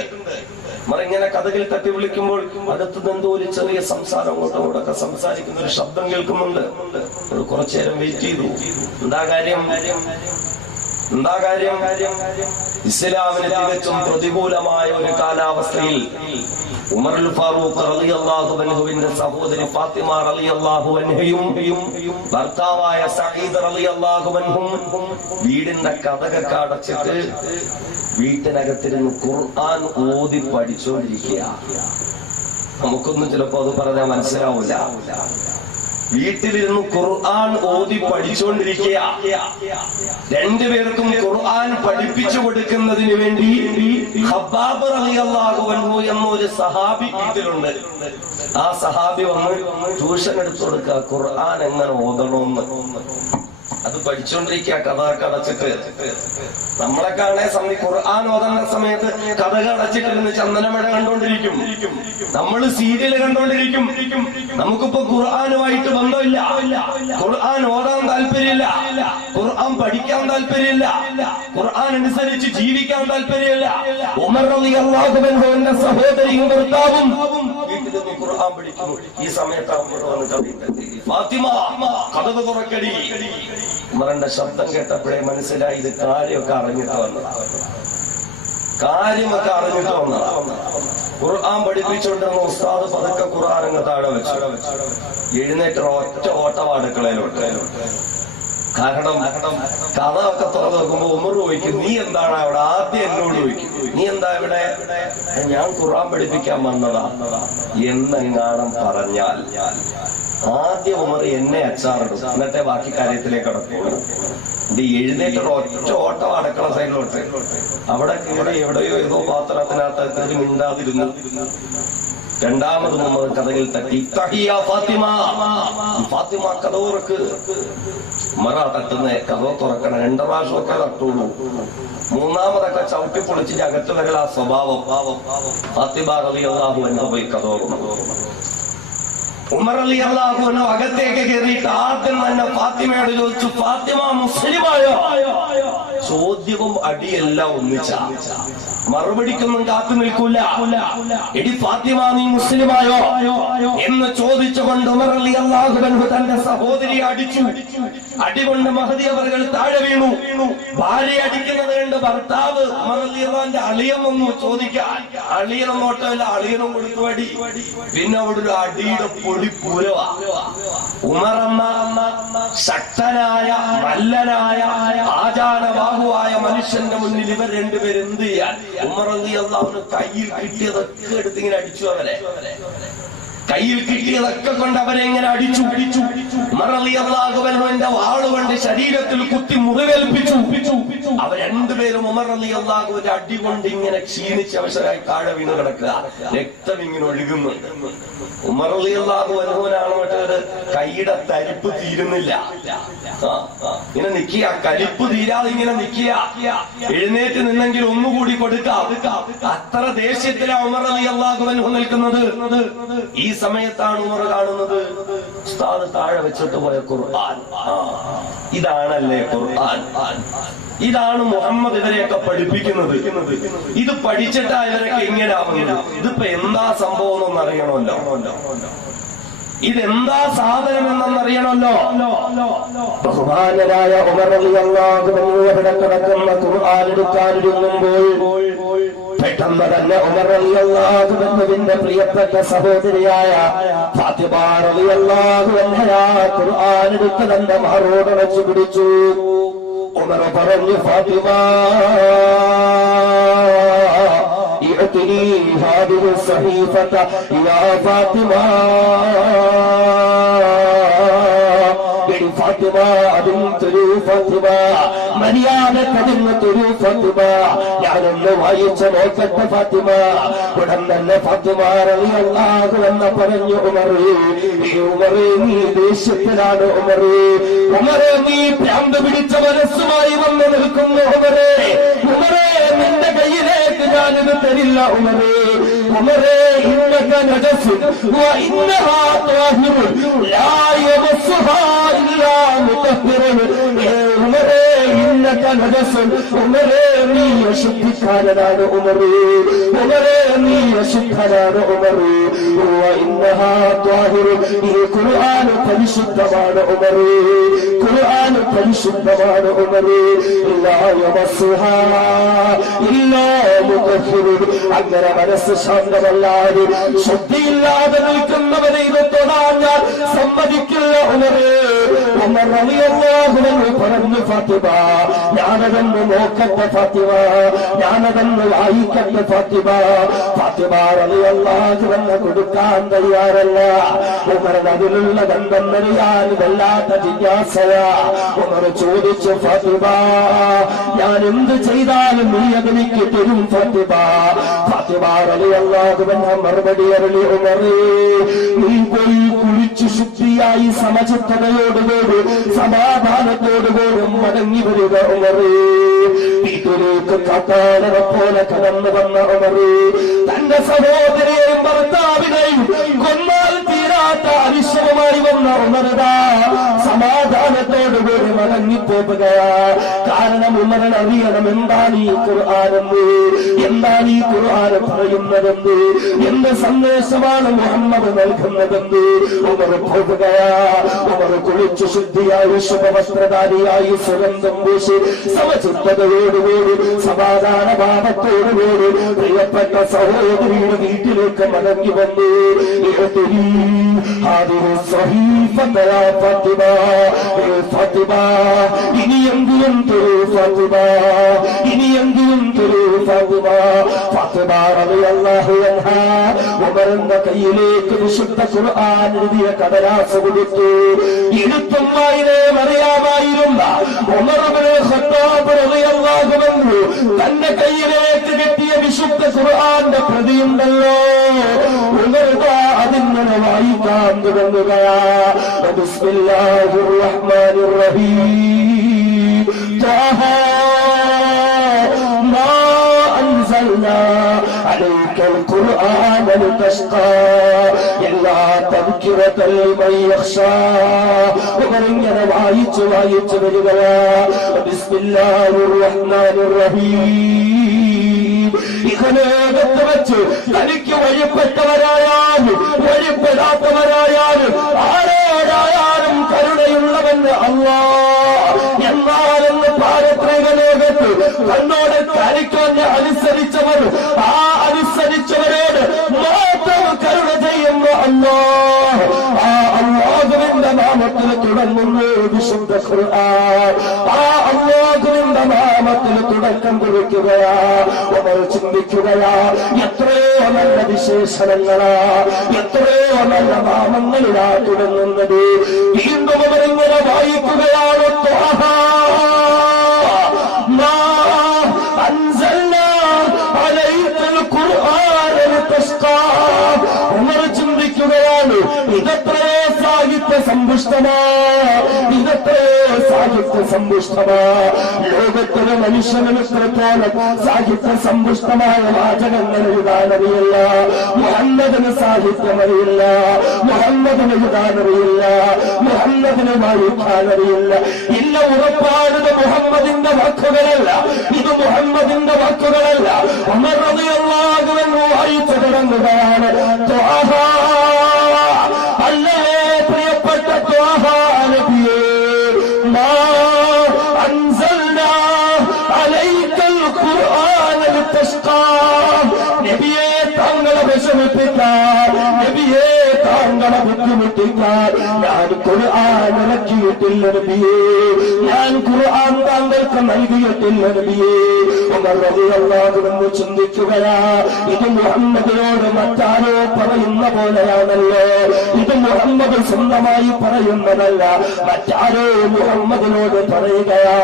മറിങ്ങനെ കഥകിൽ തട്ടി വിളിക്കുമ്പോൾ അകത്തുനിന്ന് എന്തോ ഒരു ചെറിയ സംസാരം അങ്ങോട്ടും ഇങ്ങോട്ടൊക്കെ സംസാരിക്കുന്ന ഒരു ശബ്ദം കേൾക്കുന്നുണ്ട്. കുറച്ചു നേരം വെയിറ്റ് ചെയ്തു. എന്താ കാര്യം? എന്താ കാര്യം? ഇസ്ലാമിന് തികച്ചും പ്രതികൂലമായ ഒരു കാലാവസ്ഥയിൽ ഉമറുൽ ഫാറൂഖ് റളിയല്ലാഹു അൻഹുവിന്റെ സഹോദരി ഫാത്തിമ റളിയല്ലാഹു അൻഹയും ഭർത്താവായ സഈദ് റളിയല്ലാഹു അൻഹും വീടിന്റെ കതകൊക്കെ അടച്ചിട്ട് വീട്ടിനകത്തിരുന്ന് ഖുർആൻ ഓതി പഠിച്ചുകൊണ്ടിരിക്കുക. നമുക്കൊന്നും ചിലപ്പോ അത് പറഞ്ഞാൽ മനസ്സിലാവില്ല. വീട്ടിലിരുന്ന് ഖുർആൻ ഓതി പഠിച്ചുകൊണ്ടിരിക്കുക. രണ്ടുപേർക്കും ഖുർആൻ പഠിപ്പിച്ചു കൊടുക്കുന്നതിന് വേണ്ടി ഖബ്ബാബ് റളിയല്ലാഹു അൻഹു എന്നൊരു സഹാബി വീട്ടിലുണ്ട്. ആ സഹാബി വന്ന് ട്യൂഷൻ എടുത്തു കൊടുക്കുക, ഖുർആൻ എങ്ങനെ ഓതണമെന്ന്. അത് പഠിച്ചുകൊണ്ടിരിക്കുക, കഥ അടച്ചിട്ട്. നമ്മളൊക്കെ ആണേ ഖുർആൻ ഓതുന്ന സമയത്ത് കഥകൾ അടച്ചിട്ടിരുന്ന് ചന്ദനമഴ കണ്ടോണ്ടിരിക്കും, നമ്മള് സീരിയല് കണ്ടോണ്ടിരിക്കും. നമുക്കിപ്പോ ഖുർആനുമായിട്ട് ബന്ധമില്ല, ഖുർആൻ ഓതാൻ താല്പര്യമില്ല, ഖുർആൻ പഠിക്കാൻ താല്പര്യമില്ല, ഖുർആൻ അനുസരിച്ച് ജീവിക്കാൻ താല്പര്യമില്ല. ഉമർ റളിയല്ലാഹു അൻഹുവിന്റെ സഹോദരിയും ഭർത്താവും വീട്ടിൽ ഖുർആൻ പഠിക്കുന്നു. ഈ സമയത്താണ് ഫാത്തിമ കഥ തുറക്കടി. ഉമറിന്റെ ശബ്ദം കേട്ടപ്പോഴേ മനസ്സിലായി ഇത് കാര്യമൊക്കെ അറിഞ്ഞിട്ട് വന്നതാണ്, കാര്യമൊക്കെ അറിഞ്ഞിട്ട് വന്നതാണ്. ഖുർആൻ പഠിപ്പിച്ചുകൊണ്ടിരുന്ന ഉസ്താദ് പതുക്കെ ഖുർആൻ അങ്ങ് താഴെ വെച്ചു. എഴുന്നേറ്റ് ഒറ്റ ഓട്ടം അടുക്കളയിലോട്ട്. കാരണം കഥ ഒക്കെ തുറന്നു നോക്കുമ്പോ ഉമർ ചോദിക്കും, നീ എന്താണ് അവിടെ? ആദ്യം എന്നോട് ചോദിക്കും, നീ എന്താ ഇവിടെ? ഞാൻ ഖുർആൻ പഠിപ്പിക്കാൻ വന്നതാ എന്നെങ്ങാണം പറഞ്ഞാൽ ആദ്യം ഉമർ എന്നെ അച്ചാറിടും, എന്നിട്ടേ ബാക്കി കാര്യത്തിലേക്ക് കടക്കുള്ളൂ. ഇത് എഴുന്നേറ്റ് ഒറ്റ ഓട്ടം അടുക്കള സൈഡിലോട്ട്. അവിടെ എവിടെയോ ഏതോ പാത്രത്തിനകത്ത് മിണ്ടാതിരുന്നു. രണ്ടാമത് ഉമർ കഥയിൽ തട്ടി, ഫാത്തിമ, ഫാത്തിമ കഥ തുറക്ക്. ഉമറ തട്ടുന്ന കഥ തുറക്കണം. 2 പ്രാവശ്യമൊക്കെ തട്ടുള്ളൂ. മൂന്നാമതൊക്കെ ചവിട്ടി പൊളിച്ച് അകത്ത് വരൽ ആ സ്വഭാവം. ഫാത്തിമ റളിയല്ലാഹു അൻഹ പോയി കഥ തുറന്നു. ഉമർ റളിയല്ലാഹു അൻഹു അകത്തേക്ക് കയറിയിട്ട് ആദ്യം തന്നെ ഫാത്തിമയോട് ചോദിച്ചു, ഫാത്തിമ മുസ്ലിമായോ? ചോദ്യവും അടിയെല്ലാം ഒന്നിച്ച, മറുപടിക്കൊന്നും കാത്തു നിൽക്കൂല. എടി ഫാത്തിമ, നീ മുസ്ലിമായോ എന്ന് ചോദിച്ചുകൊണ്ട് ഉമർ റളിയല്ലാഹു അൻഹു തന്റെ സഹോദരിയെ അടിച്ചു. അടികൊണ്ട് മഹദി അവர்கள் താഴെ വീണു. ഭാര്യ അടിക്കുന്നത് കണ്ട് ഭർത്താവ് ഉമർ റളിയല്ലാഹുവിന്റെ അളിയൻ വന്നു ചോദിക്കാൻ. അളിയനൊന്നോട്ടല്ല, അളിയനും കൊടുത്തു അടി. പിന്നെ അവിടെ ഒരു അടിയുടെ പൊടിപ്പൂരവാ. ഉമറമ്മ ശക്തനായ മല്ലനായ ആചാരബാഹുവായ മനുഷ്യന്റെ മുന്നിൽ ഇവർ രണ്ടുപേരും എന്ത് ചെയ്യാൻ? ഉമർ റളിയല്ലാഹു കയ്യിൽ കിട്ടിയതൊക്കെ എടുത്ത് ഇങ്ങനെ അടിച്ചു. അവരെ കയ്യിൽ കിട്ടിയതൊക്കെ കൊണ്ട് അവരെ ഇങ്ങനെ അടിച്ചു. ഉമർ റളിയല്ലാഹു അൻഹുവിന്റെ വാളുകൊണ്ട് ശരീരത്തിൽ കുത്തി മുറിവേൽപ്പിച്ചു. അവർ രണ്ടുപേരും ഉമർ റളിയല്ലാഹുവിന്റെ അടി കൊണ്ട് ഇങ്ങനെ ക്ഷീണിച്ച് അവശരായി താഴെ വീണ് കിടക്കുക. രക്തം ഇങ്ങനെ ഒഴുകുന്നുണ്ട്. ഉമർ റളിയല്ലാഹു അൻഹുവിനാണ് മറ്റൊരു കൈയുടെ തരിപ്പ് തീരുന്നില്ല. ഇങ്ങനെ നിക്കുക, കലിപ്പ് തീരാതെ ഇങ്ങനെ നിക്കുക. എഴുന്നേറ്റ് നിന്നെങ്കിൽ ഒന്നുകൂടി കൊടുക്കാം. അത്ര ദേഷ്യത്തിലാ ഉമർ റളിയല്ലാഹു അൻഹു നിൽക്കുന്നത്. ഈ സമയത്താണ് ഉമർ കാണുന്നത് ഉസ്താദ് താഴെ വെച്ചിട്ട് പോയ ഖുർആൻ. ഇതാണല്ലേ ഖുർആൻ? ഇതാണ് മുഹമ്മദ് ഇവരെയൊക്കെ പഠിപ്പിക്കുന്നത്. ഇത് പഠിച്ചിട്ടാ ഇവരൊക്കെ ഇങ്ങനെ ആവുന്നത്. ഇതിപ്പോ എന്താ സംഭവം എന്നറിയണമല്ലോ, ഇതെന്താ സാധനം എന്നറിയണമല്ലോ. ബഹുമാനരായ ഉമർ റളിയല്ലാഹു അൻഹു അവിടെ കിടക്കുന്ന ഖുർആൻ എടുക്കാനിരുന്നുമ്പോൾ പെട്ടെന്ന് തന്നെ ഉമർ റളിയല്ലാഹു അൻഹുവിന്റെ പ്രിയപ്പെട്ട സഹോദരിയായ ഫാത്തിമ റളിയല്ലാഹു അൻഹ ഖുർആൻ എടുത്ത് തന്റെ മാറോട് വെച്ച് പിടിച്ചു. ഉമർ പറഞ്ഞു, ഫാത്തിമ اعطني هذه الصحيفة يا فاطمة. ഫാത്തിമ അതിന് തരൂ ഫാത്തിമ, മര്യാദക്കതിന് തരൂ ഫാത്തിമ, ഞാനൊന്ന് വായിച്ചു നോക്കട്ടെ ഫാത്തിമ. ഉടൻ തന്നെ ഫാത്തിമ റളിയല്ലാഹു അൻഹ പറഞ്ഞു, ഉമറേ നീ ദേഷ്യത്തിലാണ് ഉമറേ, ഉമറേ നീ ഭ്രാന്ത് പിടിച്ച മനസ്സുമായി വന്ന് നിൽക്കുന്നു ഉമറേ, ഉമറേ നിന്റെ കയ്യിലേക്ക് ഞാനിത് തരില്ല ഉമറേ, ഉമറേ ഇന്നക നജസ് വ ഇന്നഹാ ത്വാഹിറുൻ ലാ യമസ്സുഹാ ഇല്ലാ മുതഹ്ഹിറുൻ. ഉമറേ ഇന്നക നജസ്, ഉമറേ നീ അശുദ്ധിക്കാരനാണ് ഉമറേ, ഉമറേ നീ അശുദ്ധനാണ് ഉമറേ, വ ഇന്നഹാ ത്വാഹിറുൻ. ഈ ഖുർആൻ പരിശുദ്ധമാണ് ഉമറേ, ഖുർആൻ പരിശുദ്ധമാണ് ഉമറേ, ലാ യമസ്സുഹാ ഇല്ലാ മുതഹ്ഹിറുൻ. അങ്ങനെ മനസ്സ് ശാന്തമല്ലാതെ ശുദ്ധിയില്ലാതെ നിൽക്കുന്നവരെ ഇത് തൊടാൻ ഞാൻ സമ്മതിക്കില്ല ഉമറേ. ഉമർ റളിയല്ലാഹു അൻഹു പറഞ്ഞു, ഫാത്തിമ ഞാനതൊന്ന് നോക്കട്ടെ, ഫാത്തിമ ഞാനതൊന്ന് വായിക്കട്ടെ, ഫാത്തിമ. ഫാത്തിമ റളിയല്ലാഹു അൻഹ കൊടുക്കാൻ തയ്യാറല്ല. ഉമറിന് അതിലുള്ള ഗന്ധം അറിയാൻ വല്ലാത്ത ജിജ്ഞാസയാ. ഉമർ ചോദിച്ചു, ഫാത്തിമ ഞാൻ എന്ത് ചെയ്താലും നീ അതെനിക്ക് തരും ഫാത്തിമ. ഫാത്തിമ റളിയല്ലാഹു അൻഹ മറുപടി അരുളി, ഉമറേ നീ പോയി കുളിച്ചു ശുദ്ധിയായി സമചിത്തതയോടുകൂടി സമാധാനത്തോടുകൂടി മടങ്ങി വരിക ഉമറേ. വീട്ടിലേക്ക് കാട്ടാളനെ പോലെ കടന്നു വന്ന ഉമറേ തന്റെ സഹോദരിയെയും ഭർത്താവിനെയും കൊന്നാൽ തീരാത്ത അരിശവുമായി വന്ന ഉമറതാ സമാധാനത്തോടുകൂടി മടങ്ങിപ്പോകുകയാ. കാരണം ഉമറിന് അറിയണം എന്താണ് ഈ ഖുർആനെന്ന്, എന്താണ് ഈ ഖുർആൻ പറയുന്നതെന്ന്, എന്ത് സന്ദേശമാണ് മുഹമ്മദ് നൽകുന്നതെന്ന്. ഉമർ പോകുകയാ. ഉമർ കുളിച്ചു ശുദ്ധിയായി ശുഭവസ്ത്രധാരിയായി സുഗന്ധം പൂശി സമചിത്തതയോടുകൂടി സമാധാന ഭാവത്തോടുകൂടി പ്രിയപ്പെട്ട സഹോദരിയുടെ വീട്ടിലേക്ക് മടങ്ങി വന്നു. ഇനിയെങ്കിലും തരൂ ഫാത്തിമ, ഇനിയെങ്കിലും തരൂ ഫാത്തിമ. ഫാത്തിമ റളിയല്ലാഹു അൻഹ ഉമറിന്റെ കയ്യിലേക്ക് വിശുദ്ധ ഖുർആൻ എഴുതിയ കടലാസ് കൊടുത്തു. എഴുത്തും വായനയും അറിയാമായിരുന്ന ഉമർ ഇബ്നു ഖത്താബ് റളിയല്ലാഹു അൻഹു തന്റെ കയ്യിലേക്ക് കിട്ടിയ വിശുദ്ധ ഖുർആന്റെ പ്രതിയുണ്ടല്ലോ, ഉമർ അതിങ്ങനെ വായിക്കാൻ തുടങ്ങുകയാ. ബിസ്മില്ലാഹിർ റഹ്മാനിർ റഹീം. ത്വാഹാ മാ അൻസൽനാ അലൈക്കൽ ഖുർആന ലിതശ്ഖാ ഇല്ലാ തദ്കിറതൻ ലിമൻ യഖ്ശാ. ഇങ്ങനെ വായിച്ചു വായിച്ചു വരികയാ. ബിസ്മില്ലാഹിർ റഹ്മാനിർ റഹീം. ഇഖലോകത്ത് വെച്ച് തനിക്ക് വഴിപ്പെട്ടവരായാലും വഴിപ്പെടാത്തവരായാലും ആരോടായാലും കരുണയുള്ളവന് അല്ലാഹ്. എന്നാലെന്ന് പാരത്രിക ലോകത്ത് തന്നോട് തനിക്കൊന്ന് അനുസരിച്ചവർ, ആ അനുസരിച്ചവരോട് മാത്രം കരുണ ചെയ്യുന്ന അല്ലാഹ്. ആ അല്ലാഹുവിന്റെ നാമത്തിൽ തുടങ്ങുന്നു വിശുദ്ധ ഖുർആൻ. ആ അല്ലാഹുവിന്റെ നാമത്തിൽ തുടക്കം കുറിക്കുകയാ. അവർ ചിന്തിക്കുകയാ, എത്രയോ നല്ല വിശേഷണങ്ങളാ, എത്രയോ നല്ല നാമങ്ങളിലാ തുടങ്ങുന്നത്. വീണ്ടും അവരിങ്ങനെ വായിക്കുകയാണ്, ത്വാഹാ മാ അൻസൽനാ അലൈക്കൽ ഖുർആന ലിതശ്ഖാ. ഉമർ ചിന്തിക്കുകയാണ്, ഇതെത്രയോ സാഹിത്യ സമ്പുഷ്ടമാ, ഇതെത്രയോ സാഹിത്യ സമ്പുഷ്ടമാ. ലോകത്തിലെ മനുഷ്യന് എത്രത്തോളം സാഹിത്യ സമ്പുഷ്ടമായ വാചകങ്ങൾ എഴുതാനറിയില്ല. മുഹമ്മദിന് സാഹിത്യം അറിയില്ല, മുഹമ്മദിന് എഴുതാനറിയില്ല, മുഹമ്മദിന് വായിക്കാനറിയില്ല. ഇല്ല, ഉറപ്പാടുന്ന മുഹമ്മദിന്റെ വാക്കുകളല്ല, ഇത് മുഹമ്മദിന്റെ വാക്കുകളല്ല. ഉമർ റളിയല്ലാഹു അൻഹു വായിച്ചു തുടങ്ങുകയാണ്. ത്വാഹാ, അല്ലേ പ്രിയപ്പെട്ട ത്വാഹാ നബിയേ, മാ അൻസൽനാ അലൈക്കൽ ഖുർആന ലിതശ്ഖാ. നബിയെ താങ്കളെ വിഷമിപ്പിക്കാൻ, നബിയെ താങ്കളെ ബുദ്ധിമുട്ടിക്കാൻ ഞാൻ ഖുർആൻ ഇറക്കിയിട്ടില്ല നബിയേ, ഞാൻ ഖുർആൻ താങ്കൾക്ക് നൽകിയിട്ടില്ല നബിയേ. ഉമർ റളിയല്ലാഹു അൻഹു ചിന്തിക്കുകയാ, ഇത് മുഹമ്മദിനോട് മറ്റാരോ പറയുന്ന പോലെയാണല്ലോ, ഇത് മുഹമ്മദ് സ്വന്തമായി പറയുന്നതല്ല, മറ്റാരോ മുഹമ്മദിനോട് പറയുകയാ.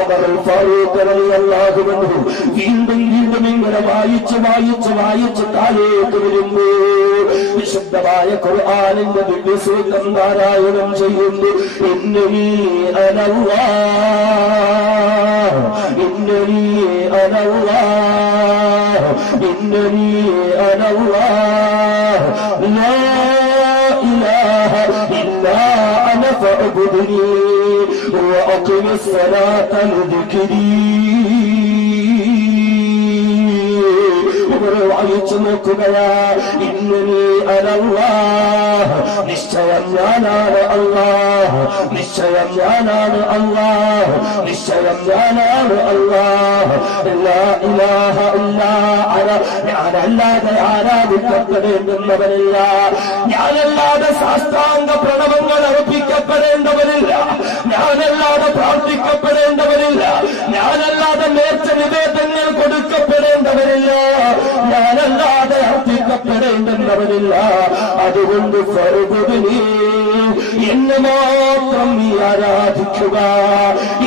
ഉമർ ഫാറൂഖ് റളിയല്ലാഹു അൻഹു വീണ്ടും വീണ്ടും ഇങ്ങനെ വായിച്ച് വായിച്ച് വായിച്ച് താഴേക്ക് വരുമ്പോ വിശുദ്ധമായ ഖുർആനിന്റെ ദിവ്യസൂക്തം പാരായണം ചെയ്യുന്നു. ഇന്നീ അനല്ലാഹ്, ഇന്നീ അനല്ലാഹ്, ഇന്നീ അനല്ലാഹ്, ലാ ഇലാഹ ഇല്ലാ അന ഫഅബ്ദുനീ വഅഖിമിസ് സ്വലാത ലിദിക്രീ. ഉമർ വായിച്ചു നോക്കുകയാ, ഇന്നനി അലല്ലാഹ്, നിശ്ചയം ഞാനാണ് അല്ലാഹ്, നിശ്ചയം ഞാനാണ് അല്ലാഹ്, നിശ്ചയം ഞാനാണ് അല്ലാഹ്, ലാ ഇലാഹ ഇല്ലാ അന, ഞാനല്ലാതെ ആരാധിക്കപ്പെടേണ്ടുന്നവനില്ല, ഞാനല്ലാതെ സാഷ്ടാംഗ പ്രണവങ്ങൾ അർപ്പിക്കപ്പെടേണ്ടവനില്ല, ഞാനല്ലാതെ പ്രാർത്ഥിക്കപ്പെടേണ്ടവനില്ല, ഞാനല്ലാതെ നേർച്ച നിവേദനങ്ങൾ കൊടുക്കപ്പെടേണ്ടവനില്ല, ഞാനല്ലാതെ അർപ്പിക്കപ്പെടേണ്ടുന്നവനില്ല. അതുകൊണ്ട് ഫഅ്ബുദ്നി, എന്നെ മാത്രം നീ ആരാധിക്കുക,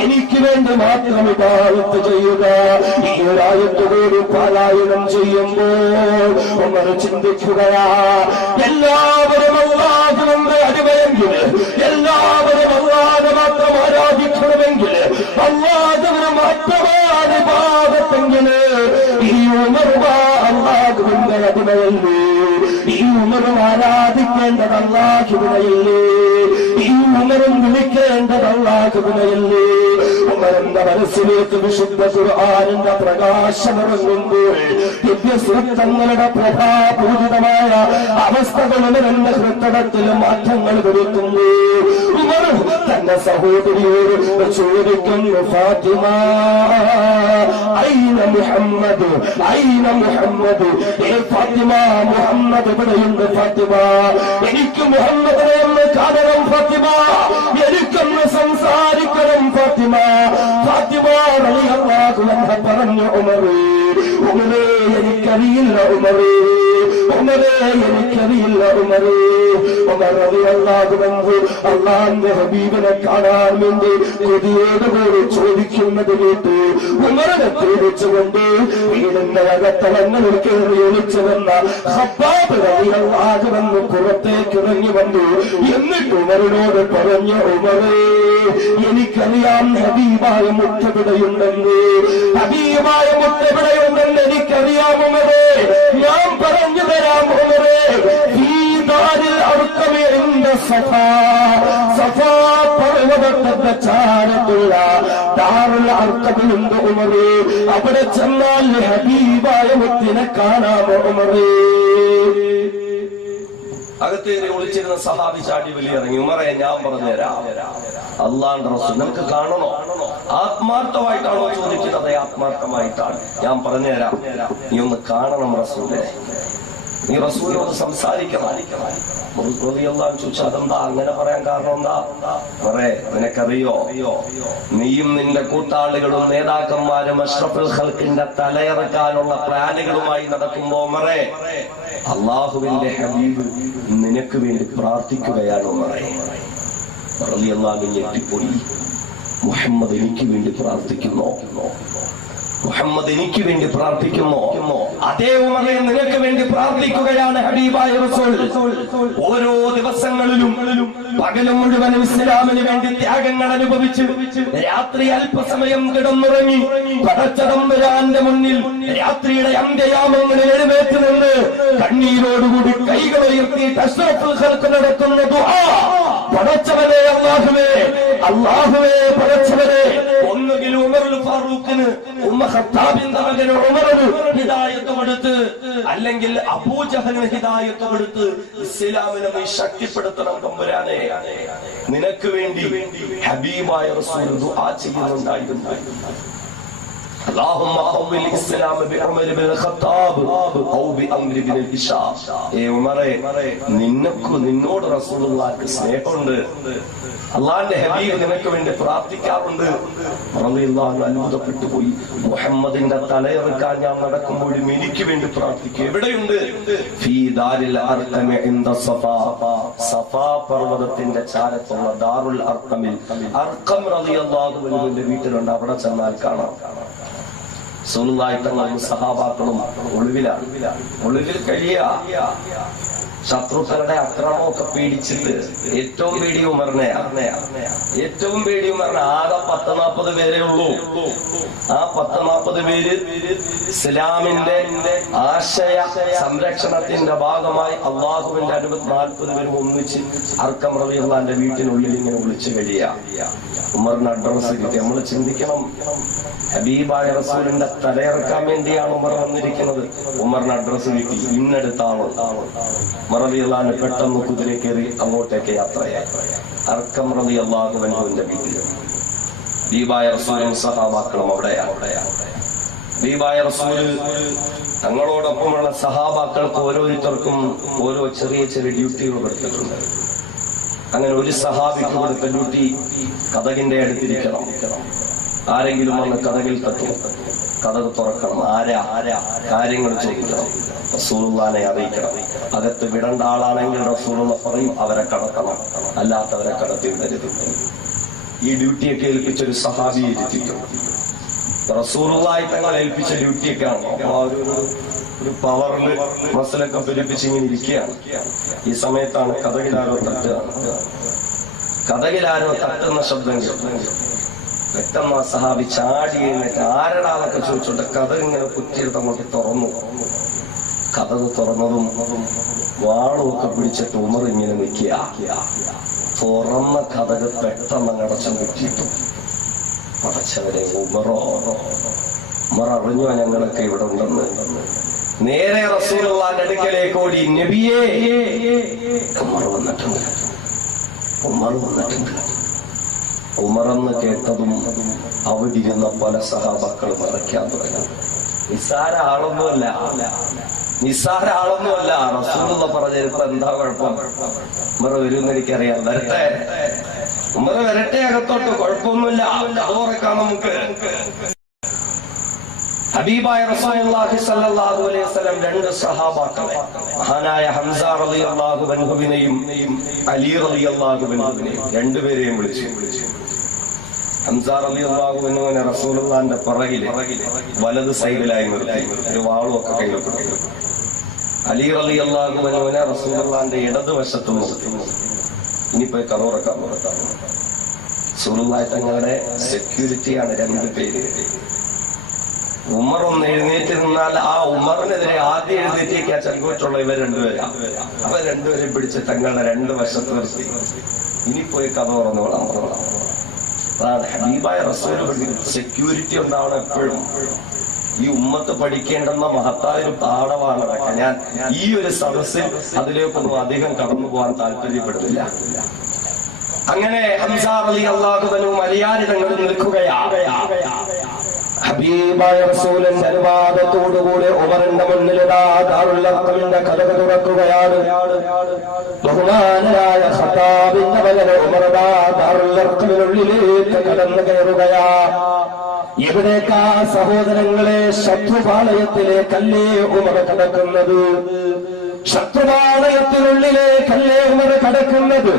എനിക്ക് വേണ്ടി മാത്രം ഇബാദത്ത് ചെയ്യുക. ഈ ഒരായത്തോട് പാരായണം ചെയ്യുമ്പോൾ ഉമർ ചിന്തിക്കുകയാ, എല്ലാവരും അല്ലാഹുവിന്റെ അടിമയെങ്കിൽ, എല്ലാവരും അല്ലാഹുവിനെ മാത്രം ആരാധിക്കണമെങ്കിൽ, അല്ലാഹുവിനെ മാത്രമാണ് ഇബാദത്തെങ്കിൽ, ഈ ഉമർ അല്ലാഹുവിന്റെ അടിമയല്ലേ, ഈ ഉമറും ആരാധിക്കേണ്ടത് അല്ലാഹുവിനെയല്ലേ, ഈ ഉമറും വിളിക്കേണ്ടത് അല്ലാഹുവിനെയല്ലേ. ഉമറിന്റെ മനസ്സിലേക്ക് വിശുദ്ധ ഖുർആനിന്റെ പ്രകാശമിറങ്ങുമ്പോൾ ദിവ്യസൂക്തങ്ങളുടെ പ്രഭാപൂരിതമായ അവസ്ഥകൾ ഉമറിന്റെ ഹൃദയത്തിൽ മാറ്റങ്ങൾ വരുത്തുന്നു. ഉമർ തന്റെ സഹോദരിയോട് ചോദിക്കുന്നു, ഫാത്തിമ ഐന മുഹമ്മദ്, ഐന മുഹമ്മദ്, ഏ ഫാത്തിമ, മുഹമ്മദ് എവിടെയുണ്ട് ഫാത്തിമ, എനിക്ക് മുഹമ്മദിനെ ഒന്ന് കാണണം ഫാത്തിമ, എനിക്കൊന്ന് സംസാരിക്കണം ഫാത്തിമ. ഫാത്തിമ റളിയല്ലാഹു അൻഹ പറഞ്ഞു, ഉമറേ, ഉമറേ എനിക്കറിയില്ല ഉമറേ, ഉമറേ എനിക്കറിയില്ല ഉമറേ. ഉമർ റളിയല്ലാഹു അൻഹു അല്ലാഹുവിന്റെ ഹബീബിനെ കാണാൻ വേണ്ടി കൊതിയോടുകൂടി ചോദിക്കുന്നത് കേട്ട് ഉമറിനെ പേടിച്ചുകൊണ്ട് വീടിന്റെ അകത്തളങ്ങളിൽ കയറി ഒളിച്ചു വന്ന ഖബ്ബാബ് റളിയല്ലാഹു അൻഹു പുറത്തേക്ക് ഇറങ്ങി വന്നു. എന്നിട്ട് ഉമറിനോട് പറഞ്ഞു, ഉമറേ എനിക്കറിയാം ഹബീബായ മുത്തവിടെയുണ്ടെന്ന്, ഹബീബായ മുത്തവിടെയുണ്ടെന്ന് എനിക്കറിയാം ഉമറേ, ഞാൻ പറഞ്ഞു തരാം ഉമറേ. സഫാ പർവ്വതത്തിന്റെ ചാരത്തുള്ള ദാറുൽ അർഖമിലുണ്ട് ഉമറേ, അവിടെ ചെന്നാൽ ഹബീബായ മുത്തിനെ കാണാമോ ഉമറേ. അകത്തേറി ഒളിച്ചിരുന്ന സഹാബി ചാടി വലിയിറങ്ങി, ഉമറേ ഞാൻ പറഞ്ഞുതരാം, അല്ലാഹുവിന്റെ റസൂൽ നമുക്ക് കാണണോ? ആത്മാർത്ഥമായിട്ടാണോ ചോദിക്കുന്നത്? ആത്മാർത്ഥമായിട്ടാണ്. ഞാൻ പറഞ്ഞുതരാം, നീ ഒന്ന് കാണണം റസൂലിനെ, നീ റസൂലിനോട് സംസാരിക്കണം. ചോദിച്ചു, അതെന്താ അങ്ങനെ പറയാൻ കാരണം എന്താ? പറേ, നിനക്കറിയോ, നീയും നിന്റെ കൂട്ടാളികളും നേതാക്കന്മാരും അഷ്റഫുൽ ഖൽഖിന്റെ തലയിറക്കാനുള്ള പ്ലാനുകളുമായി നടക്കുമ്പോ മറേ, അള്ളാഹുവിന്റെ ഹബീബ് നിനക്ക് വേണ്ടി പ്രാർത്ഥിക്കുകയാണ് മറേ. റളിയല്ലാഹു ഞെട്ടിപ്പോയി. മുഹമ്മദ് എനിക്ക് വേണ്ടി പ്രാർത്ഥിക്കുന്നു, മുഹമ്മദ് എനിക്ക് വേണ്ടി പ്രാർത്ഥിക്കുന്നു. അതേ ഉമറേ നിനക്ക് വേണ്ടി പ്രാർത്ഥിക്കുകയാണ് ഹബീബായ റസൂൽ. ഓരോ ദിവസങ്ങളിലും പകലും മുഴുവനും ഇസ്ലാമിന് വേണ്ടി ത്യാഗങ്ങൾ അനുഭവിച്ച് രാത്രി അല്പസമയം കിടന്നുറങ്ങി പടച്ചതമ്പുരാന്റെ മുന്നിൽ രാത്രിയുടെ അന്ത്യയാമങ്ങളിൽ എഴുന്നേറ്റ് നിന്ന് കണ്ണീരോടുകൂടി കൈകൾ ഉയർത്തി അഷ്റഫുൽ ഖൽഖ് നടത്തുന്ന ദുആ, പടച്ചവനെ അല്ലാഹുവേ, അല്ലാഹുവേ പടച്ചവനെ, ഒന്നുകിൽ ഉമറുൽ ഫാറൂഖിന് ഉമ്മ ഖത്താബിന്റെ മകന് ഉമറിന് ഹിദായത്ത് കൊടുത്ത്, അല്ലെങ്കിൽ അബൂജഹലിന് ഹിദായത്ത് കൊടുത്ത് ഇസ്ലാമിനെ നീ ശക്തിപ്പെടുത്തണം തമ്പുരാനെ. നിനക്ക് വേണ്ടി ഹബീബായ റസൂൽ ദുആ ചെയ്യുന്നുണ്ടായിരുന്നു. اللهم قوّ الاسلام بعمر بن الخطاب او بامر بن الهشام. ഉമറേ നിന്നോട് റസൂലുള്ളാഹിക്ക് സ്നേഹമുണ്ട്, അള്ളാന്റെ ഹബീബ് നിനക്ക് വേണ്ടി പ്രാർത്ഥിക്കാറുണ്ട്. റളിയല്ലാഹു അത്ഭുതപ്പെട്ടു പോയി. മുഹമ്മദിന്റെ തലയിറക്കാൻ ഞാൻ നടക്കുമ്പോഴും എനിക്ക് വേണ്ടി പ്രാർത്ഥിക്കും. എവിടെയുണ്ട്? ഫീ ദാരിൽ അർഖമി ഇൻദ സഫാ, സഫാ പർവ്വതത്തിന്റെ ചാരത്തുള്ള ദാറുൽ അർഖമിൽ അർഖം റളിയല്ലാഹു അൻഹുവിന്റെ വീട്ടിലുണ്ട്. അവിടെ ചെന്നാൽ കാണാം റസൂലുള്ളാഹി തങ്ങളും സഹാബാക്കളും ഒളിവിലാണ്, ഒളിവിൽ കഴിയുക. ശത്രുക്കളുടെ അക്രമമൊക്കെ പേടിച്ചിട്ട് ഏറ്റവും പേടി ഉമറിനെയാണ്. ഏറ്റവും പേടി ഉമറിനെ. ആകെ 10-40 പേരേ ഉള്ളൂ. ആ 10-40 പേര് ഇസ്ലാമിന്റെ ആശയ സംരക്ഷണത്തിന്റെ ഭാഗമായി അള്ളാഹുവിന്റെ അനുമതി 40 പേരും ഒന്നിച്ച് അർക്കം റളിയല്ലാഹുവിന്റെ വീട്ടിനുള്ളിൽ ഇങ്ങനെ വിളിച്ചു കഴിയുക. ഉമറിന് അഡ്രസ് കിട്ടി. നമ്മൾ ചിന്തിക്കണം, ഹബീബായ റസൂലിന്റെ തലയിറക്കാൻ വേണ്ടിയാണ് ഉമർ വന്നിരിക്കുന്നത്. ഉമറിന് അഡ്രസ് കിട്ടി, ഇന്നടുത്താണ്. ഉമർ റളിയല്ലാഹു പെട്ടെന്ന് കുതിര കയറി അങ്ങോട്ടേക്ക് യാത്രയായി. അർക്കം റളിയല്ലാഹു അൻഹുവിന്റെ വീട്ടിൽ ഹബീബായ റസൂലും സഹാബാക്കളും അവിടെയാണ്. ഹബീബായ റസൂൽ തങ്ങളോടൊപ്പമുള്ള സഹാബാക്കൾക്ക് ഓരോരുത്തർക്കും ഓരോ ചെറിയ ചെറിയ ഡ്യൂട്ടികൾ കൊടുത്തിട്ടുണ്ട്. അങ്ങനെ ഒരു സഹാബിക്ക് കൊടുത്ത ഡ്യൂട്ടി കതകിന്റെ അടുത്തിരിക്കണം. ആരെങ്കിലും വന്ന് കതകിൽ തട്ടും, കതക് തുറക്കണം. ആരാ കാര്യങ്ങൾ ചോദിക്കണം, റസൂലുള്ളാഹിനെ അറിയിക്കണം. അകത്ത് വിടേണ്ട ആളാണെങ്കിൽ റസൂലുള്ള പറയും അവരെ കടത്തണം, അല്ലാത്തവരെ കടത്തി വിടരുത്. ഈ ഡ്യൂട്ടിയൊക്കെ ഏൽപ്പിച്ചൊരു സഹാബിയെ ഇരുത്തിയിട്ടുണ്ട്. റസൂലുള്ളാഹി തങ്ങൾ ഏൽപ്പിച്ച ഡ്യൂട്ടിയൊക്കെയാണ്. ഒരു പവറിൽ മസിലൊക്കെ പെരുപ്പിച്ച് ഇങ്ങനെ ഇരിക്കുകയാണ്. ഈ സമയത്താണ് കതകിലാരോ തട്ടുകയാണ്. കതകിലാരോ തട്ടുന്ന ശബ്ദം കേട്ടു. പെട്ടെന്ന് ആ സഹാബി ചാടി എഴുന്നേറ്റ് ആരടാന്നൊക്കെ ചോദിച്ചോട്ടെ കതക് ഇങ്ങനെ കുത്തിയെടുത്ത് അങ്ങോട്ട് തുറന്നു. കതക് തുറന്നതും വാളും ഒക്കെ പിടിച്ചിട്ട് ഉമർ ഇങ്ങനെ നിൽക്കുക. തുറന്ന കതക് പെട്ടെന്ന് അടച്ചു കിട്ടിയിട്ടു. പടച്ചവരെ, ഉമർ അറിഞ്ഞോ ഞങ്ങളൊക്കെ ഇവിടെ ഉണ്ടെന്ന്. നേരെ റസൂലുള്ളാഹിന്റെ അടുക്കലേക്ക് ഓടി, നബിയേ ഉമർ വന്നിട്ടുണ്ട്. ഉമറെന്ന് കേട്ടതും അവിടെ ഇരുന്ന പല സഹാബാക്കൾ മറയ്ക്കാൻ തുടങ്ങി. നിസ്സാര ആളൊന്നുമല്ല. റസൂലുള്ള പറഞ്ഞിരുപ്പ എന്താ കുഴപ്പം? ഉമർ വരുമെന്ന് എനിക്കറിയാം. ഉമർ വരട്ടെ അകത്തോട്ട്, കുഴപ്പമൊന്നുമില്ല. അതോറക്കാം നമുക്ക്. ഹബീബായ റസൂലുള്ളാഹി സ്വല്ലല്ലാഹു അലൈഹി വസല്ലം 2 സഹാബാക്കളെ, മഹാനായ ഹംസ റളിയല്ലാഹു അൻഹുവിനെയും അലി റളിയല്ലാഹു അൻഹുവിനെയും രണ്ടുപേരെയും വിളിച്ചു. ഹംസ റളിയല്ലാഹു അൻഹുവിനെ റസൂലുള്ളാഹിന്റെ പിറകില് വലത് സൈഡിലായി നിർത്തി, ഒരു വാളും ഒക്കെ കയ്യിലിട്ടു. അലി റളിയല്ലാഹു അൻഹുവിനെ റസൂലുള്ളാഹിന്റെ ഇടതുവശത്ത് നിർത്തി. ഇനിയിപ്പോ കതോറക്കാൻ റസൂലുള്ളാഹി തങ്ങളുടെ സെക്യൂരിറ്റിയാണ് 2 പേര്. ഉമർ ഒന്ന് എഴുന്നേറ്റ് നിന്നാൽ ആ ഉമറിനെതിരെ ആദ്യം എഴുന്നേറ്റേക്കാ ചങ്കൂറ്റുള്ള ഇവർ രണ്ടുപേരാ. അവർ രണ്ടുപേരും പിടിച്ച് തങ്ങളുടെ 2 വശത്ത് നിർത്തി. ഇനി പോയി കഥ തുറന്നോളാം. അതാണ് ഹബീബായ റസൂൽ. സെക്യൂരിറ്റി ഉണ്ടാവണം എപ്പോഴും. ഈ ഉമ്മത്ത് പഠിക്കേണ്ടെന്ന മഹത്തായ ഒരു പാഠമാണ് അതൊക്കെ. ഞാൻ ഈ ഒരു സദസ്സിൽ അതിലേക്കൊന്നും അധികം കടന്നു പോകാൻ താല്പര്യപ്പെടുന്നില്ല. അങ്ങനെ ഹംസ റളിയല്ലാഹു അൻഹു മര്യാദകളിൽ നിൽക്കുകയാണ്. ഹബീബായ റസൂലിന്റെ അനുവാദത്തോടുകൂടി ഉമറിന്റെ മുന്നിലിതാ ദാറുൽ അർഖമിന്റെ കതക് തുറക്കുകയാണ്. ബഹുമാനനായ ഖത്താബിന്റെ മകൻ ഉമർ ദാറുൽ അർഖമിനുള്ളിലേക്ക് കടന്നു കയറുകയാ. എവിടേക്കാ സഹോദരങ്ങളെ? ശത്രുപാളയത്തിലേക്കല്ലേ ഉമർ കടക്കുന്നത്? ശത്രുപാളയത്തിനുള്ളിലേക്കല്ലേ ഉമർ കടക്കുന്നത്?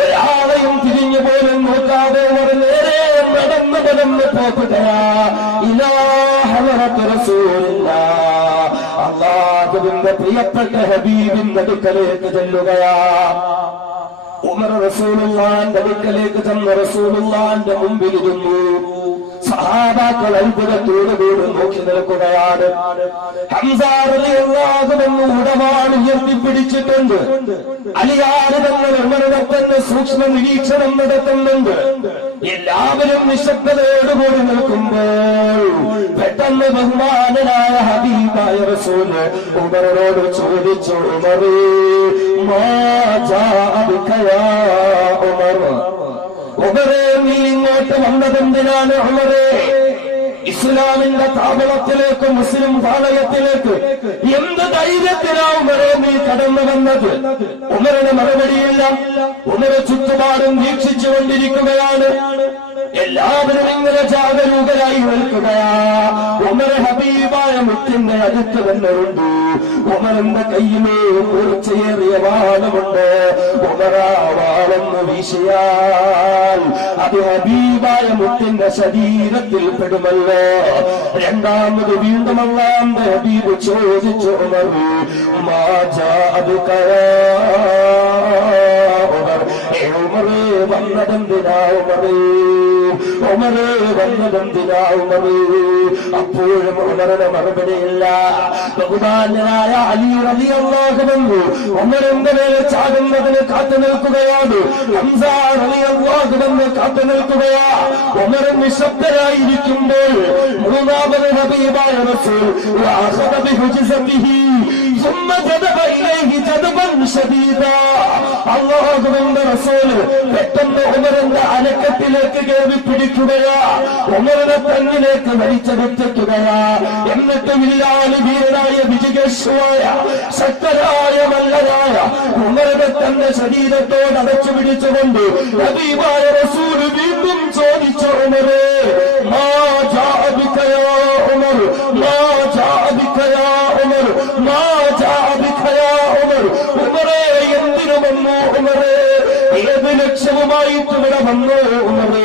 ഒരാളെയും തിരിഞ്ഞു പോലും നോക്കാതെ ഉമർ നേരെ നടന്ന് പോക്കുകയാ. അല്ലാഹുവിന്റെ പ്രിയപ്പെട്ട ഹബീബിന്റെ അടുക്കലേക്ക് ചെല്ലുകയാ. ഉമർ റസൂലുള്ളാഹിന്റെ അടുക്കലേക്ക് ചെന്ന് റസൂലുള്ളാഹിന്റെ മുമ്പിലിരുന്നു. സഹാബാക്കൾ അത്ഭുതത്തോടുകൂടി നോക്കി നിൽക്കുകയാണ്. ഹംസ റളിയല്ലാഹു അൻഹു ഉടവാൾ ഉയർത്തിപ്പിടിച്ചിട്ടുണ്ട്. അലിയാര് തങ്ങൾ ഉമറിനെ തന്നെ സൂക്ഷ്മ നിരീക്ഷണം നടത്തുന്നുണ്ട്. എല്ലാവരും നിശബ്ദതയോടുകൂടി നിൽക്കുമ്പോൾ പെട്ടെന്ന് ബഹുമാനനായ ഹബീബായ റസൂൽ ഉമറിനോട് ചോദിച്ചു, ഉമറേ മാ ജാഅ ബിക യാ ഉമർ? ഉമറേ, നീ ഇങ്ങോട്ട് വന്നതെന്തിനാണ് ഉമറേ? ഇസ്ലാമിന്റെ താവളത്തിലേക്ക്, മുസ്ലിം പാളയത്തിലേക്ക് എന്ത് ധൈര്യത്തിനാ ഉമറേ നീ കടന്നു വന്നത്? ഉമറിന് മറുപടിയില്ല. ഉമറ് ചുറ്റുപാടും വീക്ഷിച്ചുകൊണ്ടിരിക്കുകയാണ്. എല്ലാവരും ഇങ്ങനെ ജാഗരൂകരായി നിൽക്കുകയാ. ഉമർ ഹബീബായ മുത്തിന്റെ അടുത്ത് തന്നെ ഉണ്ട്. ഉമറിന്റെ കയ്യില് മൂർച്ചയേറിയ വാളമുണ്ട്. ഉമറാ വാളെന്ന് വീശിയാൽ അത് ഹബീബായ മുത്തിന്റെ ശരീരത്തിൽ പെടുമല്ലോ. രണ്ടാമത് വീണ്ടും അല്ലാന്റെ ഹബീബ് ചോദിച്ചു, ഉമർ മാ ജാഅബിക ഉമറേ വന്നതെന്തിനാ ഉമറേ, ഉമറേ വന്നതെന്തിനാ ഉമറേ. അപ്പോഴും ഉമറുടെ മറുപടിയില്ല. ബഹുമാന്യനായ അലി റളിയല്ലാഹു അൻഹു ഉമറിന്റെ മേലെ ചാടുന്നതിന് കാത്തു നിൽക്കുകയാണ്. ഹംസ റളിയല്ലാഹു അൻഹു കാത്തു നിൽക്കുകയാ. ഉമർ നിശബ്ദരായിരിക്കുമ്പോൾ മൂന്നാമത് ഹബീബായ റസൂൽ വഅഖദ ബിഹുജ്സതിഹി ثم جذب إليه جذبا شديدا. അല്ലാഹുവിന്റെ റസൂൽ പെട്ടെന്ന് ഉമറിന്റെ അരക്കത്തിലേക്ക് കയറി പിടിക്കുകയാ, ഉമറിനെ തന്നിലേക്ക് വലിച്ചെടുത്തിക്കുകയാ. എന്നിട്ട് വില്ലാളി വീരനായ വിജയശ്വായ ശക്തരായ മല്ലരായ ഉമറിനെ തന്റെ ശരീരത്തോട് അടച്ചു പിടിച്ചുകൊണ്ട് ഹബീബായ റസൂൽ വീണ്ടും ചോദിച്ചു, ഉമറേ മാ ജാഅ ബിക യാ ഉമർ, മാ ജാഅ ബിക യാ ഉമർ, മാ ജാഅ ബിക യാ ഉമർ. ഉമറേ എന്തിനു വന്നു ഉമറേ, ഏത് ലക്ഷ്യവുമായിട്ട് ഇവിടെ വന്നു ഉമറേ,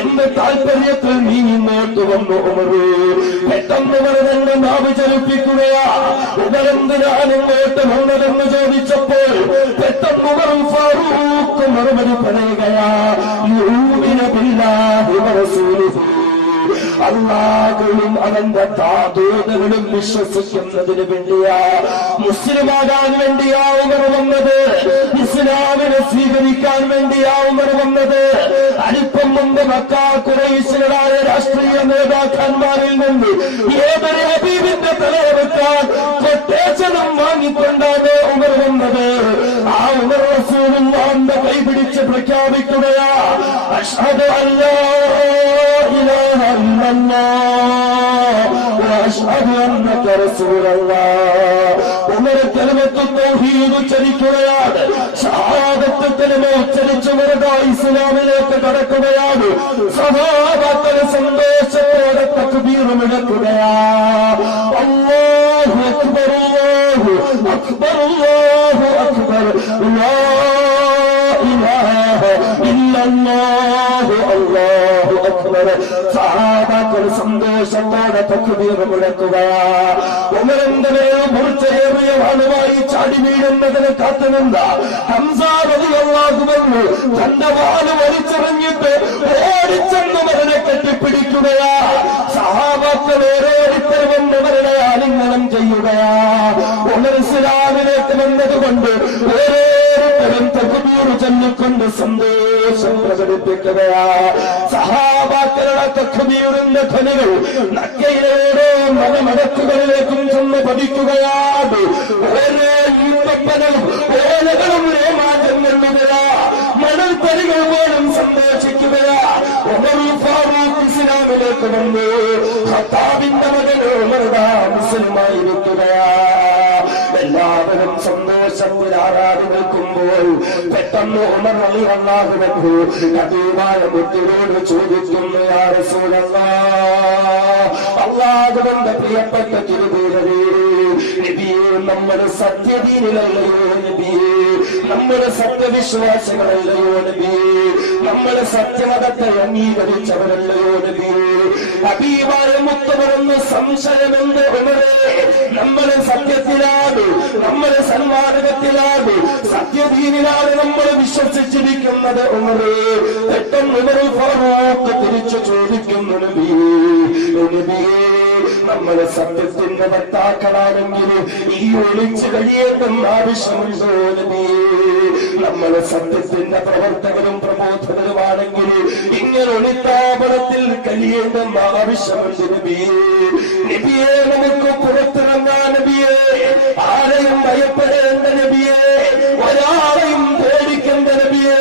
എന്റെ താല്പര്യത്തിൽ നീ ഇങ്ങോട്ട് വന്നു ഉമറേ. പെട്ടെന്ന് പറഞ്ഞെന്റെ നാവ് ചലിപ്പിക്കുകയാ. ഉമരെന്തിനാണ് ഇങ്ങോട്ട് വന്നതെന്ന് ചോദിച്ചപ്പോൾ പെട്ടെന്ന് ഉമറും ഫാറൂഖ് മറുപടി പറയുകയാ, യുമിനു ബില്ലാഹി വറസൂലിഹി, അല്ലാഹുവും അവന്റെ ദൂതകളും വിശ്വസിക്കുന്നതിന് വേണ്ടിയാ, മുസ്ലിമാകാൻ വേണ്ടിയാ ഉമർ വന്നത്, ഇസ്ലാമിനെ സ്വീകരിക്കാൻ വേണ്ടിയാ ഉമർ വന്നത്. അല്പം മുമ്പ് മക്ക ഖുറൈശികളായ രാഷ്ട്രീയ നേതാക്കന്മാരിൽ നിന്ന് ഏതൊരു ഹബീബിന്റെ തലവെക്കാൻ കൊട്ടേഷനും വാങ്ങിക്കൊണ്ടാണ് ഉമർ വന്നത്. ആ ഉമർ റസൂലുള്ളാഹിന്റെ കൈപിടിച്ച് പ്രഖ്യാപിക്കുകയാ, അഷ്ഹദു അല്ലാ ഇലാഹ ഇല്ലല്ലാഹ് വഅഷ്ഹദു അന്നക റസൂലുള്ളാഹ്. ഉമർ കലിമത്തു തൗഹീദ് ഉച്ചരിക്കുകയാണ്. ഷഹാദത്ത് കലിമ ഉച്ചരിച്ചു വെറുതെ ഇസ്ലാമിലേക്ക് കടക്കുകയാണ്. സഹാബാക്കൾ സന്തോഷത്തോടെ തക്ബീർ മുഴക്കുകയാ. അല്ലാഹു അക്ബർ, അല്ലാഹു അക്ബർ, അല്ലാഹു അക്ബർ, ലാ ഇലാഹ ഇല്ലല്ലാഹു അല്ലാഹു അക്ബർ. സഹാബാക്കൾ സന്തോഷത്തോടെ തക്ബീർ മുഴക്കുകയാ. ഉമറിന്റെ മേൽ മൂർച്ചയേറിയ വാളുമായി ചാടി വീഴുന്നതിന് കാത്തുനിന്ന ഹംസ റളിയല്ലാഹു അൻഹു തന്റെ വാല് വലിച്ചെറിഞ്ഞിട്ട് ഓടിച്ചെന്ന് ഉമറിനെ കെട്ടിപ്പിടിക്കുകയാ. സഹാബാക്കൾ ഓരോരുത്തരും ഉമറിനെ ആലിംഗനം ചെയ്യുകയാ. ഉമർ ഇസ്ലാമിലേക്ക് വന്നതുകൊണ്ട് ഓരോരുത്തരും തക്ബീർ ചൊല്ലിക്കൊണ്ട് സന്തോഷം പ്രകടിപ്പിക്കുകയാ. സഹാബാക്കളുടെ തക്ബീറിന്റെ ധ്വനികൾ മക്കയിലെ ഓരോ മലമടക്കുകളിലേക്കും ചെന്ന് പതിക്കുകയാണ്. ഓരോ ഈത്തപ്പനവും ഓലകളും രോമാഞ്ചം നൽകുകയാ. മണൽപ്പരികൾ പോലും സന്തോഷിക്കുകയാ. ഉമർ ഫാറൂഖ് ഇസ്ലാമിലേക്ക് വന്നു. ഖത്താബിന്റെ മകൻ ഉമർ മുസ്ലിമായിരിക്കുകയാ. എല്ലാവരും സന്തോഷത്തിൽ ആരാധി നിൽക്കുമ്പോൾ പെട്ടെന്ന് ഉമർ റളിയല്ലാഹു അൻഹു ഹബീബായ മുത്തിനോട് ചോദിക്കുന്നു, യാ റസൂലല്ലാഹ്, അല്ലാഹുവിന്റെ പ്രിയപ്പെട്ട തിരുദൂതരേ, നബിയേ, നമ്മൾ സത്യദീനിലല്ലയോ നബിയേ, നമ്മൾ സത്യവിശ്വാസികളല്ലയോ നബിയേ, നമ്മൾ സത്യമതത്തെ അംഗീകരിച്ചവരല്ലയോ നബിയേ. ഹബീബായ മുത്ത് പറഞ്ഞ സംശയമെന്ത് ഉമറേ, നമ്മൾ സത്യത്തിലാണ്, നമ്മൾ സന്മാർഗത്തിലാണ്, സത്യദീനിലാണ് നമ്മൾ വിശ്വസിച്ചിരിക്കുന്നത് ഉമറേ. പെട്ടെന്ന് ഉമർ ഫാറൂഖ് തിരിച്ചു ചോദിക്കുന്നു, നബിയേ, നബിയേ, നമ്മൾ സത്യത്തിന്റെ വക്താക്കളാണെങ്കിൽ ഈ ഒളിച്ചു കഴിയേണ്ടുന്ന ആവശ്യമുണ്ടോ നബിയേ? നമ്മൾ സത്യത്തിന്റെ പ്രവർത്തകരും പ്രബോധകരുമാണെങ്കിൽ ഇങ്ങനെ ഒളിത്താപനത്തിൽ കഴിയേണ്ടുന്ന ആവശ്യമുണ്ട് നബിയേ. നബിയെ, നമുക്ക് പുറത്തിറങ്ങാൻ നബിയേ, ആരെയും ഭയപ്പെടേണ്ട നബിയേ, ഒരാളെയും പേടിക്കേണ്ട നബിയേ.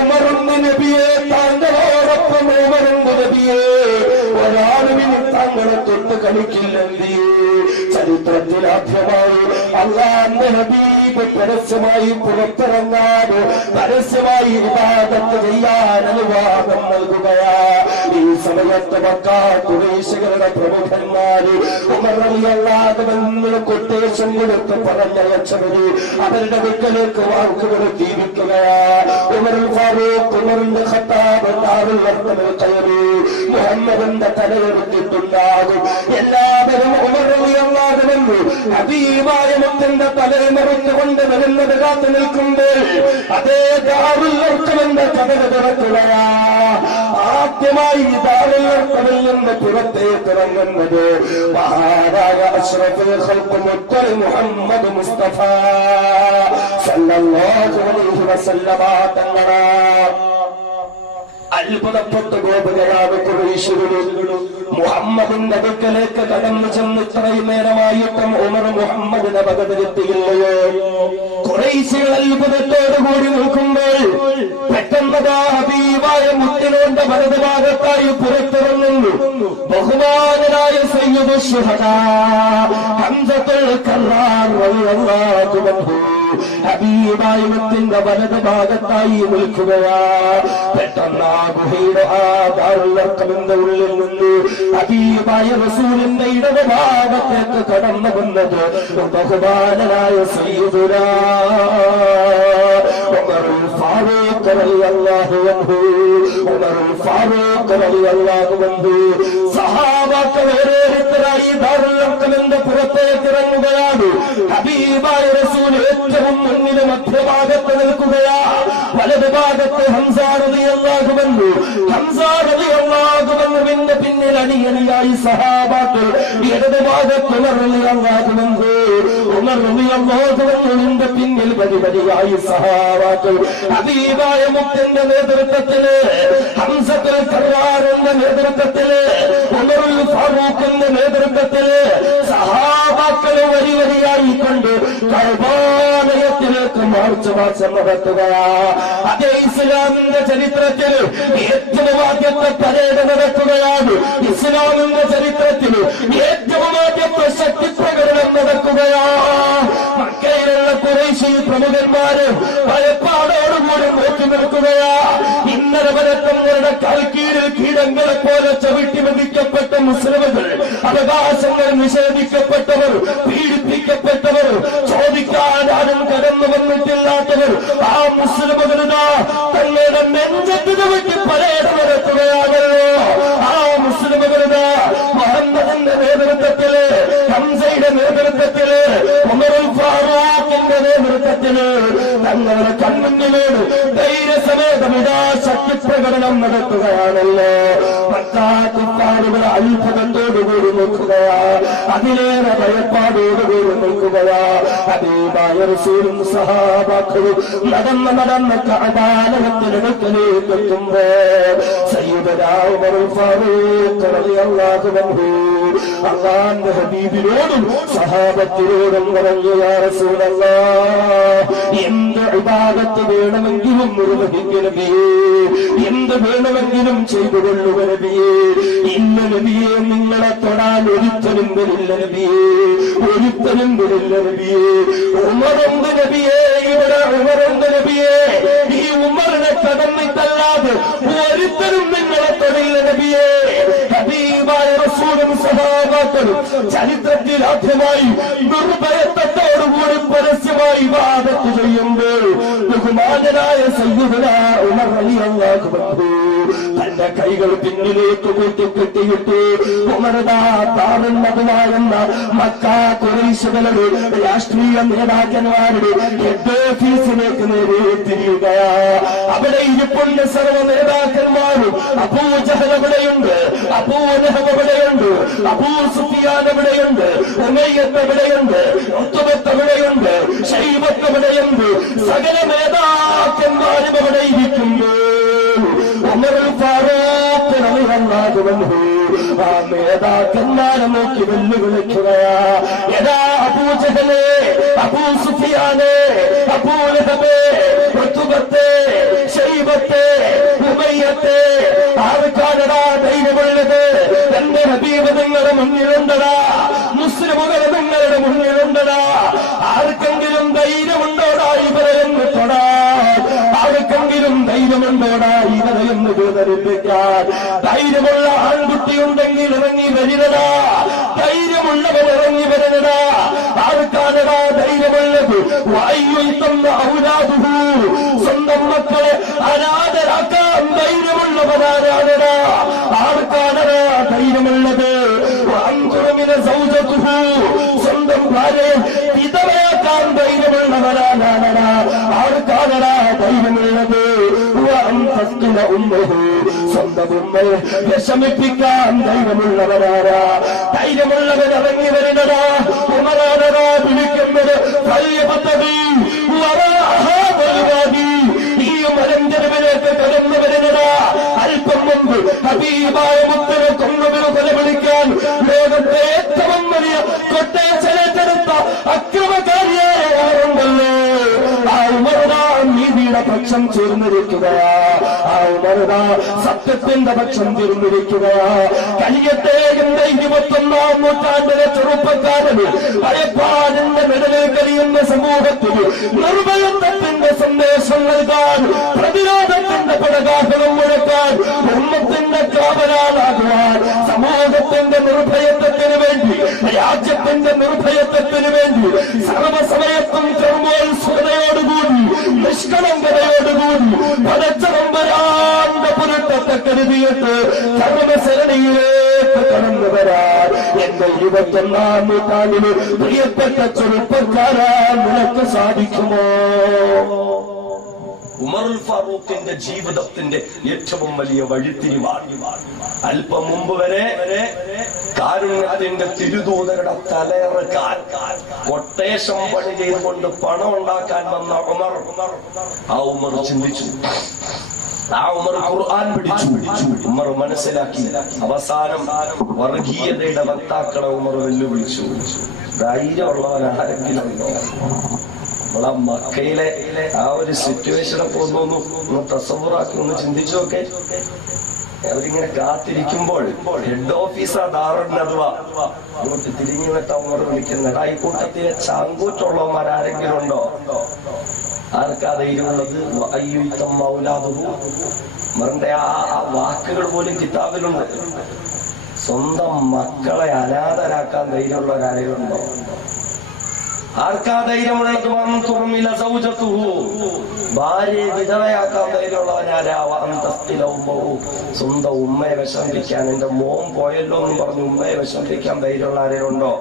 ഉമറുണ്ട് നബിയെ, താങ്കളോടൊപ്പം ഉമറുണ്ട് നബിയേ, ഒരാളും താങ്കളെ തൊട്ട് കളിക്കില്ല നബിയേ. ചരിത്രത്തിലാദ്യമായി അല്ലാഹുവിന്റെ ഹബീബ് പരസ്യമായി പുറത്തിറങ്ങാൻ, പരസ്യമായി ഇബാദത്ത് ചെയ്യാൻ അനുവാദം നൽകുകയാ. ഈ സമയത്ത് മക്കാ ഖുറൈശികളുടെ പ്രമുഖന്മാര് ഉമർ റളിയല്ലാഹു അൻഹു കൊട്ടേഷൻ കൊടുത്ത് പറഞ്ഞയച്ചവര് അവരുടെ വീട്ടിലേക്ക് വാക്കുകൾ ജീവിക്കുകയാ. ഉമർ ഫാറൂഖ്, ഉമറിന്റെ ഖത്താബ് ദാറുൽ അർഖമിൽ കയറി മുഹമ്മദിന്റെ തലയെടുത്തിട്ടുണ്ടാകും. എല്ലാവരും ഉമർ റളിയല്ലാഹു അൻഹു ഹബീബായ മുത്തിന്റെ തലയെ മറന്നുകൊണ്ട് വരുന്നത് കാത്തു നിൽക്കുമ്പോൾ അതേ ദാറുൽ അർഖമിന്റെ കതക് തുറക്കുകയാ. ആദ്യമായി ദാറുൽ അർഖമിൽ നിന്ന് പുറത്തേക്ക് ഇറങ്ങുന്നത് മഹാനായ അഷ്റഫുൽ ഖൽഖ് മുത്തൽ മുഹമ്മദ് മുസ്തഫ സല്ലല്ലാഹു അലൈഹി വസല്ലമ തങ്ങളാ. അത്ഭുതപ്പെട്ടു പോകുകയാണ് ഖുറൈശികളും. മുഹമ്മദിന്റെ അടുക്കലേക്ക് കടന്നു ചെന്ന് ഇത്രയും നേരമായിട്ടും ഉമർ മുഹമ്മദിനെ വകതിരുത്തിയില്ലയോ? ഖുറൈശികൾ അത്ഭുതത്തോടുകൂടി നിൽക്കുമ്പോൾ പെട്ടെന്നതാ ഹബീബായ മുത്തിനോന്റെ വലതുഭാഗത്തായി പുറത്തിറങ്ങുന്നു ബഹുമാനനായ സയ്യിദു ശുഹദാ ഹംസത്തുൽ കർറാർ റളിയല്ലാഹു അൻഹു. ഹബീബായ മുത്തിന്റെ വലതു ഭാഗത്തായി നിൽക്കുകയാ. പെട്ടെന്ന് ആ ഗുഹയുടെ ആ ദാറുൽ അർഖമിന്റെ ഉള്ളിൽ നിന്ന് ഹബീബായ റസൂലിന്റെ ഇടത് ഭാഗത്തേക്ക് കടന്നു വന്നത് ബഹുമാനനായ സയ്യിദുനാ ഉമറുൽ ഫാറൂഖ് റളിയല്ലാഹു അൻഹു. ഉമറുൽ ഫാറൂഖ് റളിയല്ലാഹു അൻഹു സഹാബാക്കൾ ഓരോരുത്തരായി ദാറുൽ അർഖമിന്റെ പുറത്തേക്ക് ഇറങ്ങുകയാണ്. ഹബീബായ റസൂൽ ഏറ്റവും മുന്നിലെ മധ്യഭാഗത്ത് നിൽക്കുകയാ. വലതു ഭാഗത്ത് ഹംസ റളിയല്ലാഹു അൻഹു. ഹംസ റളിയല്ലാഹു അൻഹുവിന്റെ പിന്നിൽ അണിയണിയായി സഹാബാക്കൾ. ഇടത് ഭാഗത്ത് ഉമർ റളിയല്ലാഹു അൻഹു. ഉമർ റളിയല്ലാഹു അൻഹുവിന്റെ പിന്നിൽ വരിവരിയായി സഹാബാക്കൾ. ഹബീബായ മുത്തിന്റെ നേതൃത്വത്തില്, ഹംസത്തുൽ കർറാറിന്റെ നേതൃത്വത്തില്, ഉമറുൽ ഫാറൂഖിന്റെ നേതൃത്വത്തില് സഹാബാക്കൾ വരിവരിയായി കൊണ്ട് കഅബാലയത്തിലേക്ക് മാർച്ച് നടത്തുകയാ. അതേ ഇസ്ലാമിന്റെ ചരിത്രത്തിൽ ഏറ്റവും ആദ്യത്തെ പരേഡ് നടക്കുകയാണ്. ഇസ്ലാമിന്റെ ചരിത്രത്തിൽ ഏറ്റവും ആദ്യത്തെ ശക്തി പ്രകടനം നടക്കുകയാ. മക്കയിലുള്ള ഖുറൈശി പ്രമുഖന്മാര് ഭയപ്പാടോടുകൂടി നോക്കി നിൽക്കുകയാ. ഇന്നലെ വരെ തങ്ങളുടെ കാൽക്കീഴിൽ കീടങ്ങളെ പോലെ ചവിട്ടി മെതിക്കപ്പെട്ട മുസ്ലിമുകൾ, അവകാശങ്ങൾ നിഷേധിക്കപ്പെട്ടവർ, പീഡിപ്പിക്കപ്പെട്ടവർ, ചോദിക്കാൻ ആരും കടന്നു വന്നിട്ടില്ലാത്തവർ, ആ മുസ്ലിമുകളുടെ തങ്ങളുടെ നെഞ്ചത്തിന് വേണ്ടി പരേഡ് നടത്തുകയാണല്ലോ. ആ മുസ്ലിമുകളുടെ മുഹമ്മദിന്റെ നേതൃത്വത്തില്, ഹംസയുടെ നേതൃത്വത്തില്, ഉമറുൽ ഫാറൂഖിന്റെ നേതൃത്വത്തില് തങ്ങളുടെ കൺമുന്നിലോട് ധൈര്യസമേതമിതാ ശക്തി പ്രകടനം നടത്തുകയാണല്ലോ. മക്കാക്കുപ്പാടുകൾ അത്ഭുതത്തോടുകൂടി നിൽക്കുകയാ. അതിലേറെ ഭയപ്പാടോടുകൂടി നിൽക്കുകയാ. ഹബീബായ റസൂലും സഹാബാക്കളും നടന്ന് കഅബാലയത്തിനടുക്കലേക്ക് എത്തുമ്പോ സയ്യിദുനാ ഉമറുൽ ഫാറൂഖ് റളിയല്ലാഹു അൻഹു അല്ലാഹുവിന്റെ ഹബീബിനോടും സഹാബത്തിനോടും പറഞ്ഞു, യാ റസൂലല്ലാഹ്, എന്ത് ഇബാദത്ത് വേണമെങ്കിലും നിർവഹിക്കുക നബിയേ, എന്ത് വേണമെങ്കിലും ചെയ്തുകൊള്ളുക നബിയേ. ഇല്ല നബിയേ, നിങ്ങളെ തൊടാൻ ഒരുത്തനും വരില്ല നബിയേ, ഒരുത്തനും വരില്ല നബിയേ. ഉമറുണ്ട് നബിയേ, ഇവിടെ ഉമറുണ്ട് നബിയേ. ഈ ഉമറിനെ കടന്നിട്ടല്ലാതെ ഒരുത്തരും നിങ്ങളെ തൊടില്ല നബിയേ. ഹബീബായ റസൂലും സഹാബാക്കളും ചരിത്രത്തിൽ ആദ്യമായി നിർഭയത്വത്തോടുകൂടി പരസ്യമായി ഇബാദത്ത് ചെയ്യുമ്പോൾ ബഹുമാനനായ സയ്യിദുനാ ഉമർ റളിയല്ലാഹു അൻഹു തന്റെ കൈകൾ പിന്നിലേക്ക് കൂട്ടിക്കെട്ടിയിട്ട് ഉമറുദാ താറുൽ മദീനയെന്ന മക്കാ ഖുറൈശികളുടെ രാഷ്ട്രീയ നേതാക്കന്മാരുടെ ഹെഡ് ഓഫീസിലേക്ക് നേരെ തിരിയുകയാ. അവിടെ ഇരിപ്പുണ്ട് സർവ്വ നേതാക്കന്മാരും. അബൂ ജഹൽ അവിടെയുണ്ട്, അബൂ ലഹബ് അവിടെയുണ്ട്, അബൂ സുഫിയാൻ അവിടെയുണ്ട്, ഉമയ്യത്ത് അവിടെയുണ്ട്, ഉത്ബത്ത് അവിടെയുണ്ട്, ശൈബത്ത് അവിടെയുണ്ട്. സകല നേതാക്കന്മാരും അവിടെ ഇരിക്കുമ്പോൾ ഉമറുൽ ഫാറൂഖ് റളിയല്ലാഹു അൻഹു ആ നേതാക്കന്മാരെ നോക്കി വെല്ലുവിളിക്കുകയാ. എടാ അബൂ ജഹലേ, അബൂ സുഫിയാനേ, അബൂ ലഹബേ, ഉത്ബത്തേ, ശൈബത്തേ, ഉമയ്യത്തേ, ആർക്കാണടാ ധൈര്യമുള്ളത്? എന്റെ ഹബീബ് നിങ്ങളുടെ മുന്നിലുണ്ടടാ, മുസ്ലിമുകൾ നിങ്ങളുടെ മുന്നിലുണ്ടടാ. ആർക്കെങ്കിലും ധൈര്യമുണ്ടോടാ ഇവരെന്ന് തൊടാൻ? ആർക്കെങ്കിലും ധൈര്യമുണ്ടോടാ ഇവരെന്ന് വേദനിപ്പിക്കാൻ? ധൈര്യമുള്ള ആൺകുട്ടി ഉണ്ടെങ്കിൽ ഇറങ്ങി വരുന്നതാ, ധൈര്യമുള്ളവർ ഇറങ്ങി വരുന്നതാ. ആർക്കാണടാ ധൈര്യമുള്ളത്? വായുത്തന്ന ഔലാദുഹു, സ്വന്തം മക്കളെ അനാഥരാക്കാൻ ധൈര്യമുള്ളവരാരാണടാ? ആർക്കാണടാ ധൈര്യമുള്ളത്? അഞ്ചുറമിനെ സൗജത്തുഹു, സ്വന്തം ഭാര്യയെ വിധവയാക്കാൻ ധൈര്യമുള്ളവരാണടാ? ആർക്കാണടാ ധൈര്യമുള്ളത്? ഉമ്മഹു, സ്വന്തം ഉമ്മയെ വിഷമിപ്പിക്കാൻ ധൈര്യമുള്ളവരാരാ? ധൈര്യമുള്ളവർ ഇറങ്ങി വരുന്നതാ. ഉമറാനടാ വിളിക്കുന്നത്. ഈ മലഞ്ചെരുവിലേക്ക് കടന്നു വരുന്നതാ. അല്പം മുമ്പ് ഹബീബായ മുത്തനെ കൊന്നവരെ കൊലവിളിക്കാൻ ലോകത്തെ ഏറ്റവും വലിയ കൊട്ടേച്ചെടുത്ത അക്രമകാരിയായ ആരുണ്ടല്ലോ, ആ ഉമറുടെ നീതിയുടെ പക്ഷം ചേർന്നിരിക്കുകയാ. ആ ഉമറുടെ സത്യത്തിന്റെ പക്ഷം ചേർന്നിരിക്കുകയാ. കഴിയട്ടെ എന്റെ 21ാം നൂറ്റാണ്ടിലെ ചെറുപ്പക്കാരന് ഭയപ്പാടിന്റെ മെഡലിൽ കഴിയുന്ന സമൂഹത്തിൽ നിർഭയത്വത്തിന്റെ സന്ദേശം നൽകാൻ, പ്രതിരോധത്തിന്റെ പടകാഹളം മുഴക്കാൻ, ഉമ്മത്തിന്റെ കാവലാകുവാൻ, സമൂഹത്തിന്റെ നിർഭയത്വത്തിന് വേണ്ടി, രാജ്യത്തിന്റെ നിർഭയത്വത്തിന് വേണ്ടി സർവസമയത്തും കർമ്മോത്സുകതയോടുകൂടി നിഷ്കളങ്കതയോടുകൂടി പടച്ചറമ്പരാന്റെ പുരട്ടത്തെ കരുതിയിട്ട് കർമ്മസരണിയിലേക്ക് കടന്നു വരാൻ എന്റെ 21ാം നൂറ്റാണ്ടിന് പ്രിയപ്പെട്ട ചെറുപ്പക്കാരാ നിനക്ക് സാധിക്കുമോ? ഉമറുൽ ഫാറൂഖിന്റെ ജീവിതത്തിന്റെ ഏറ്റവും വലിയ വഴിത്തിരിവാണ്. അല്പം മുമ്പ് വരെ കാരുണ്യത്തിന്റെ തിരുദൂതരുടെ തലയിറക്കാൻ കൊട്ടേഷൻ പണി ചെയ്തുകൊണ്ട് പണം ഉണ്ടാക്കാൻ വന്ന ഉമർ, ആ ഉമർ ചിന്തിച്ചു, ആ ഉമർ ഖുർആൻ പിടിച്ചു. ഉമർ മനസ്സിലാക്കി. അവസാനം വർഗീയതയുടെ വക്താക്കളെ ഉമർ വെല്ലുവിളിച്ചു. ധൈര്യമുള്ളവൻ ആരെങ്കിലും നമ്മളെ മക്കയിലെ ആ ഒരു സിറ്റുവേഷനെ ഒന്ന് തസവ്വുറാക്കി ഒന്ന് ചിന്തിച്ചു നോക്കെ. അവരിങ്ങനെ കാത്തിരിക്കുമ്പോൾ ഹെഡ് ഓഫീസർ ദാറുന്നതുവാ അങ്ങോട്ട് തിരിഞ്ഞു വെട്ടാൻ ഉമർ വിളിക്കുന്നടാ. ഈ കൂട്ടത്തിലെ ചാങ്കൂറ്റുള്ളവന്മാരാരെങ്കിലും ഉണ്ടോ? ആർക്കാ ധൈര്യമുള്ളത്? ഉമറിന്റെ ആ വാക്കുകൾ പോലും കിതാബിലുണ്ട്. സ്വന്തം മക്കളെ അനാഥരാക്കാൻ ധൈര്യമുള്ളവരാരെങ്കിലും ഉണ്ടോ? ആർക്കാ ധൈര്യമുള്ളത്? ഭാര്യയെ വിധവയാക്കാൻ ധൈര്യമുള്ളവനാരാ? സ്വന്തം ഉമ്മയെ വിഷമിപ്പിക്കാൻ, എന്റെ മോൻ പോയല്ലോ എന്ന് പറഞ്ഞു ഉമ്മയെ വിഷമിപ്പിക്കാൻ ധൈര്യമുള്ള ആരെയുണ്ടോ?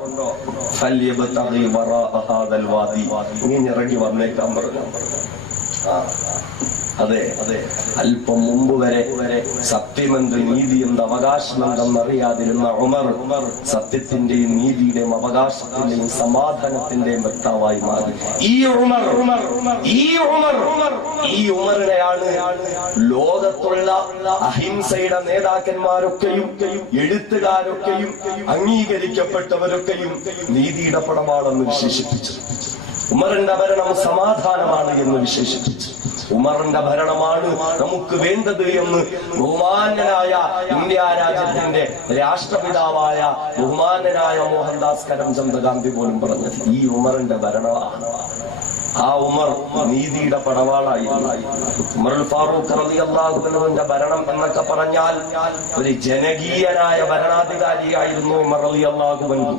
ഇങ്ങനെ ഇറങ്ങി വന്നേക്കാൻ പറഞ്ഞു. അതെ, അല്പം മുമ്പ് വരെ സത്യമെന്ത് നീതിയെന്ത് അവകാശമെന്തെന്നറിയാതിരുന്ന ഉമർ സത്യത്തിന്റെയും നീതിയുടെയും അവകാശത്തിന്റെയും സമാധാനത്തിന്റെയും വ്യക്താവായി മാറി. ഈ ഉമറിനെയാണ് ലോകത്തുള്ള അഹിംസയുടെ നേതാക്കന്മാരൊക്കെയും എഴുത്തുകാരൊക്കെയും അംഗീകരിക്കപ്പെട്ടവരൊക്കെയും നീതിയുടെ പടമാണെന്ന് വിശേഷിപ്പിച്ചു. ഉമറിന്റെ ഭരണം സമാധാനമാണ് എന്ന് വിശേഷിപ്പിച്ചു. ഉമറിന്റെ ഭരണമാണ് നമുക്ക് വേണ്ടത് എന്ന് ബഹുമാന്യനായ ഇന്ത്യ രാജ്യത്തിന്റെ രാഷ്ട്രപിതാവായ ബഹുമാന്യനായ മോഹൻദാസ് കരംചന്ദ് ഗാന്ധി പോലും പറഞ്ഞത് ഈ ഉമറിന്റെ ഭരണമാണ്. ആ ഉമർ നീതിയുടെ പടവാളായിരുന്നു. ഉമറുൽ ഫാറൂഖ് റളിയല്ലാഹു അൻഹുവിന്റെ ഭരണം എന്നൊക്കെ പറഞ്ഞാൽ ഒരു ജനകീയനായ ഭരണാധികാരിയായിരുന്നു ഉമർ റളിയല്ലാഹു അൻഹു.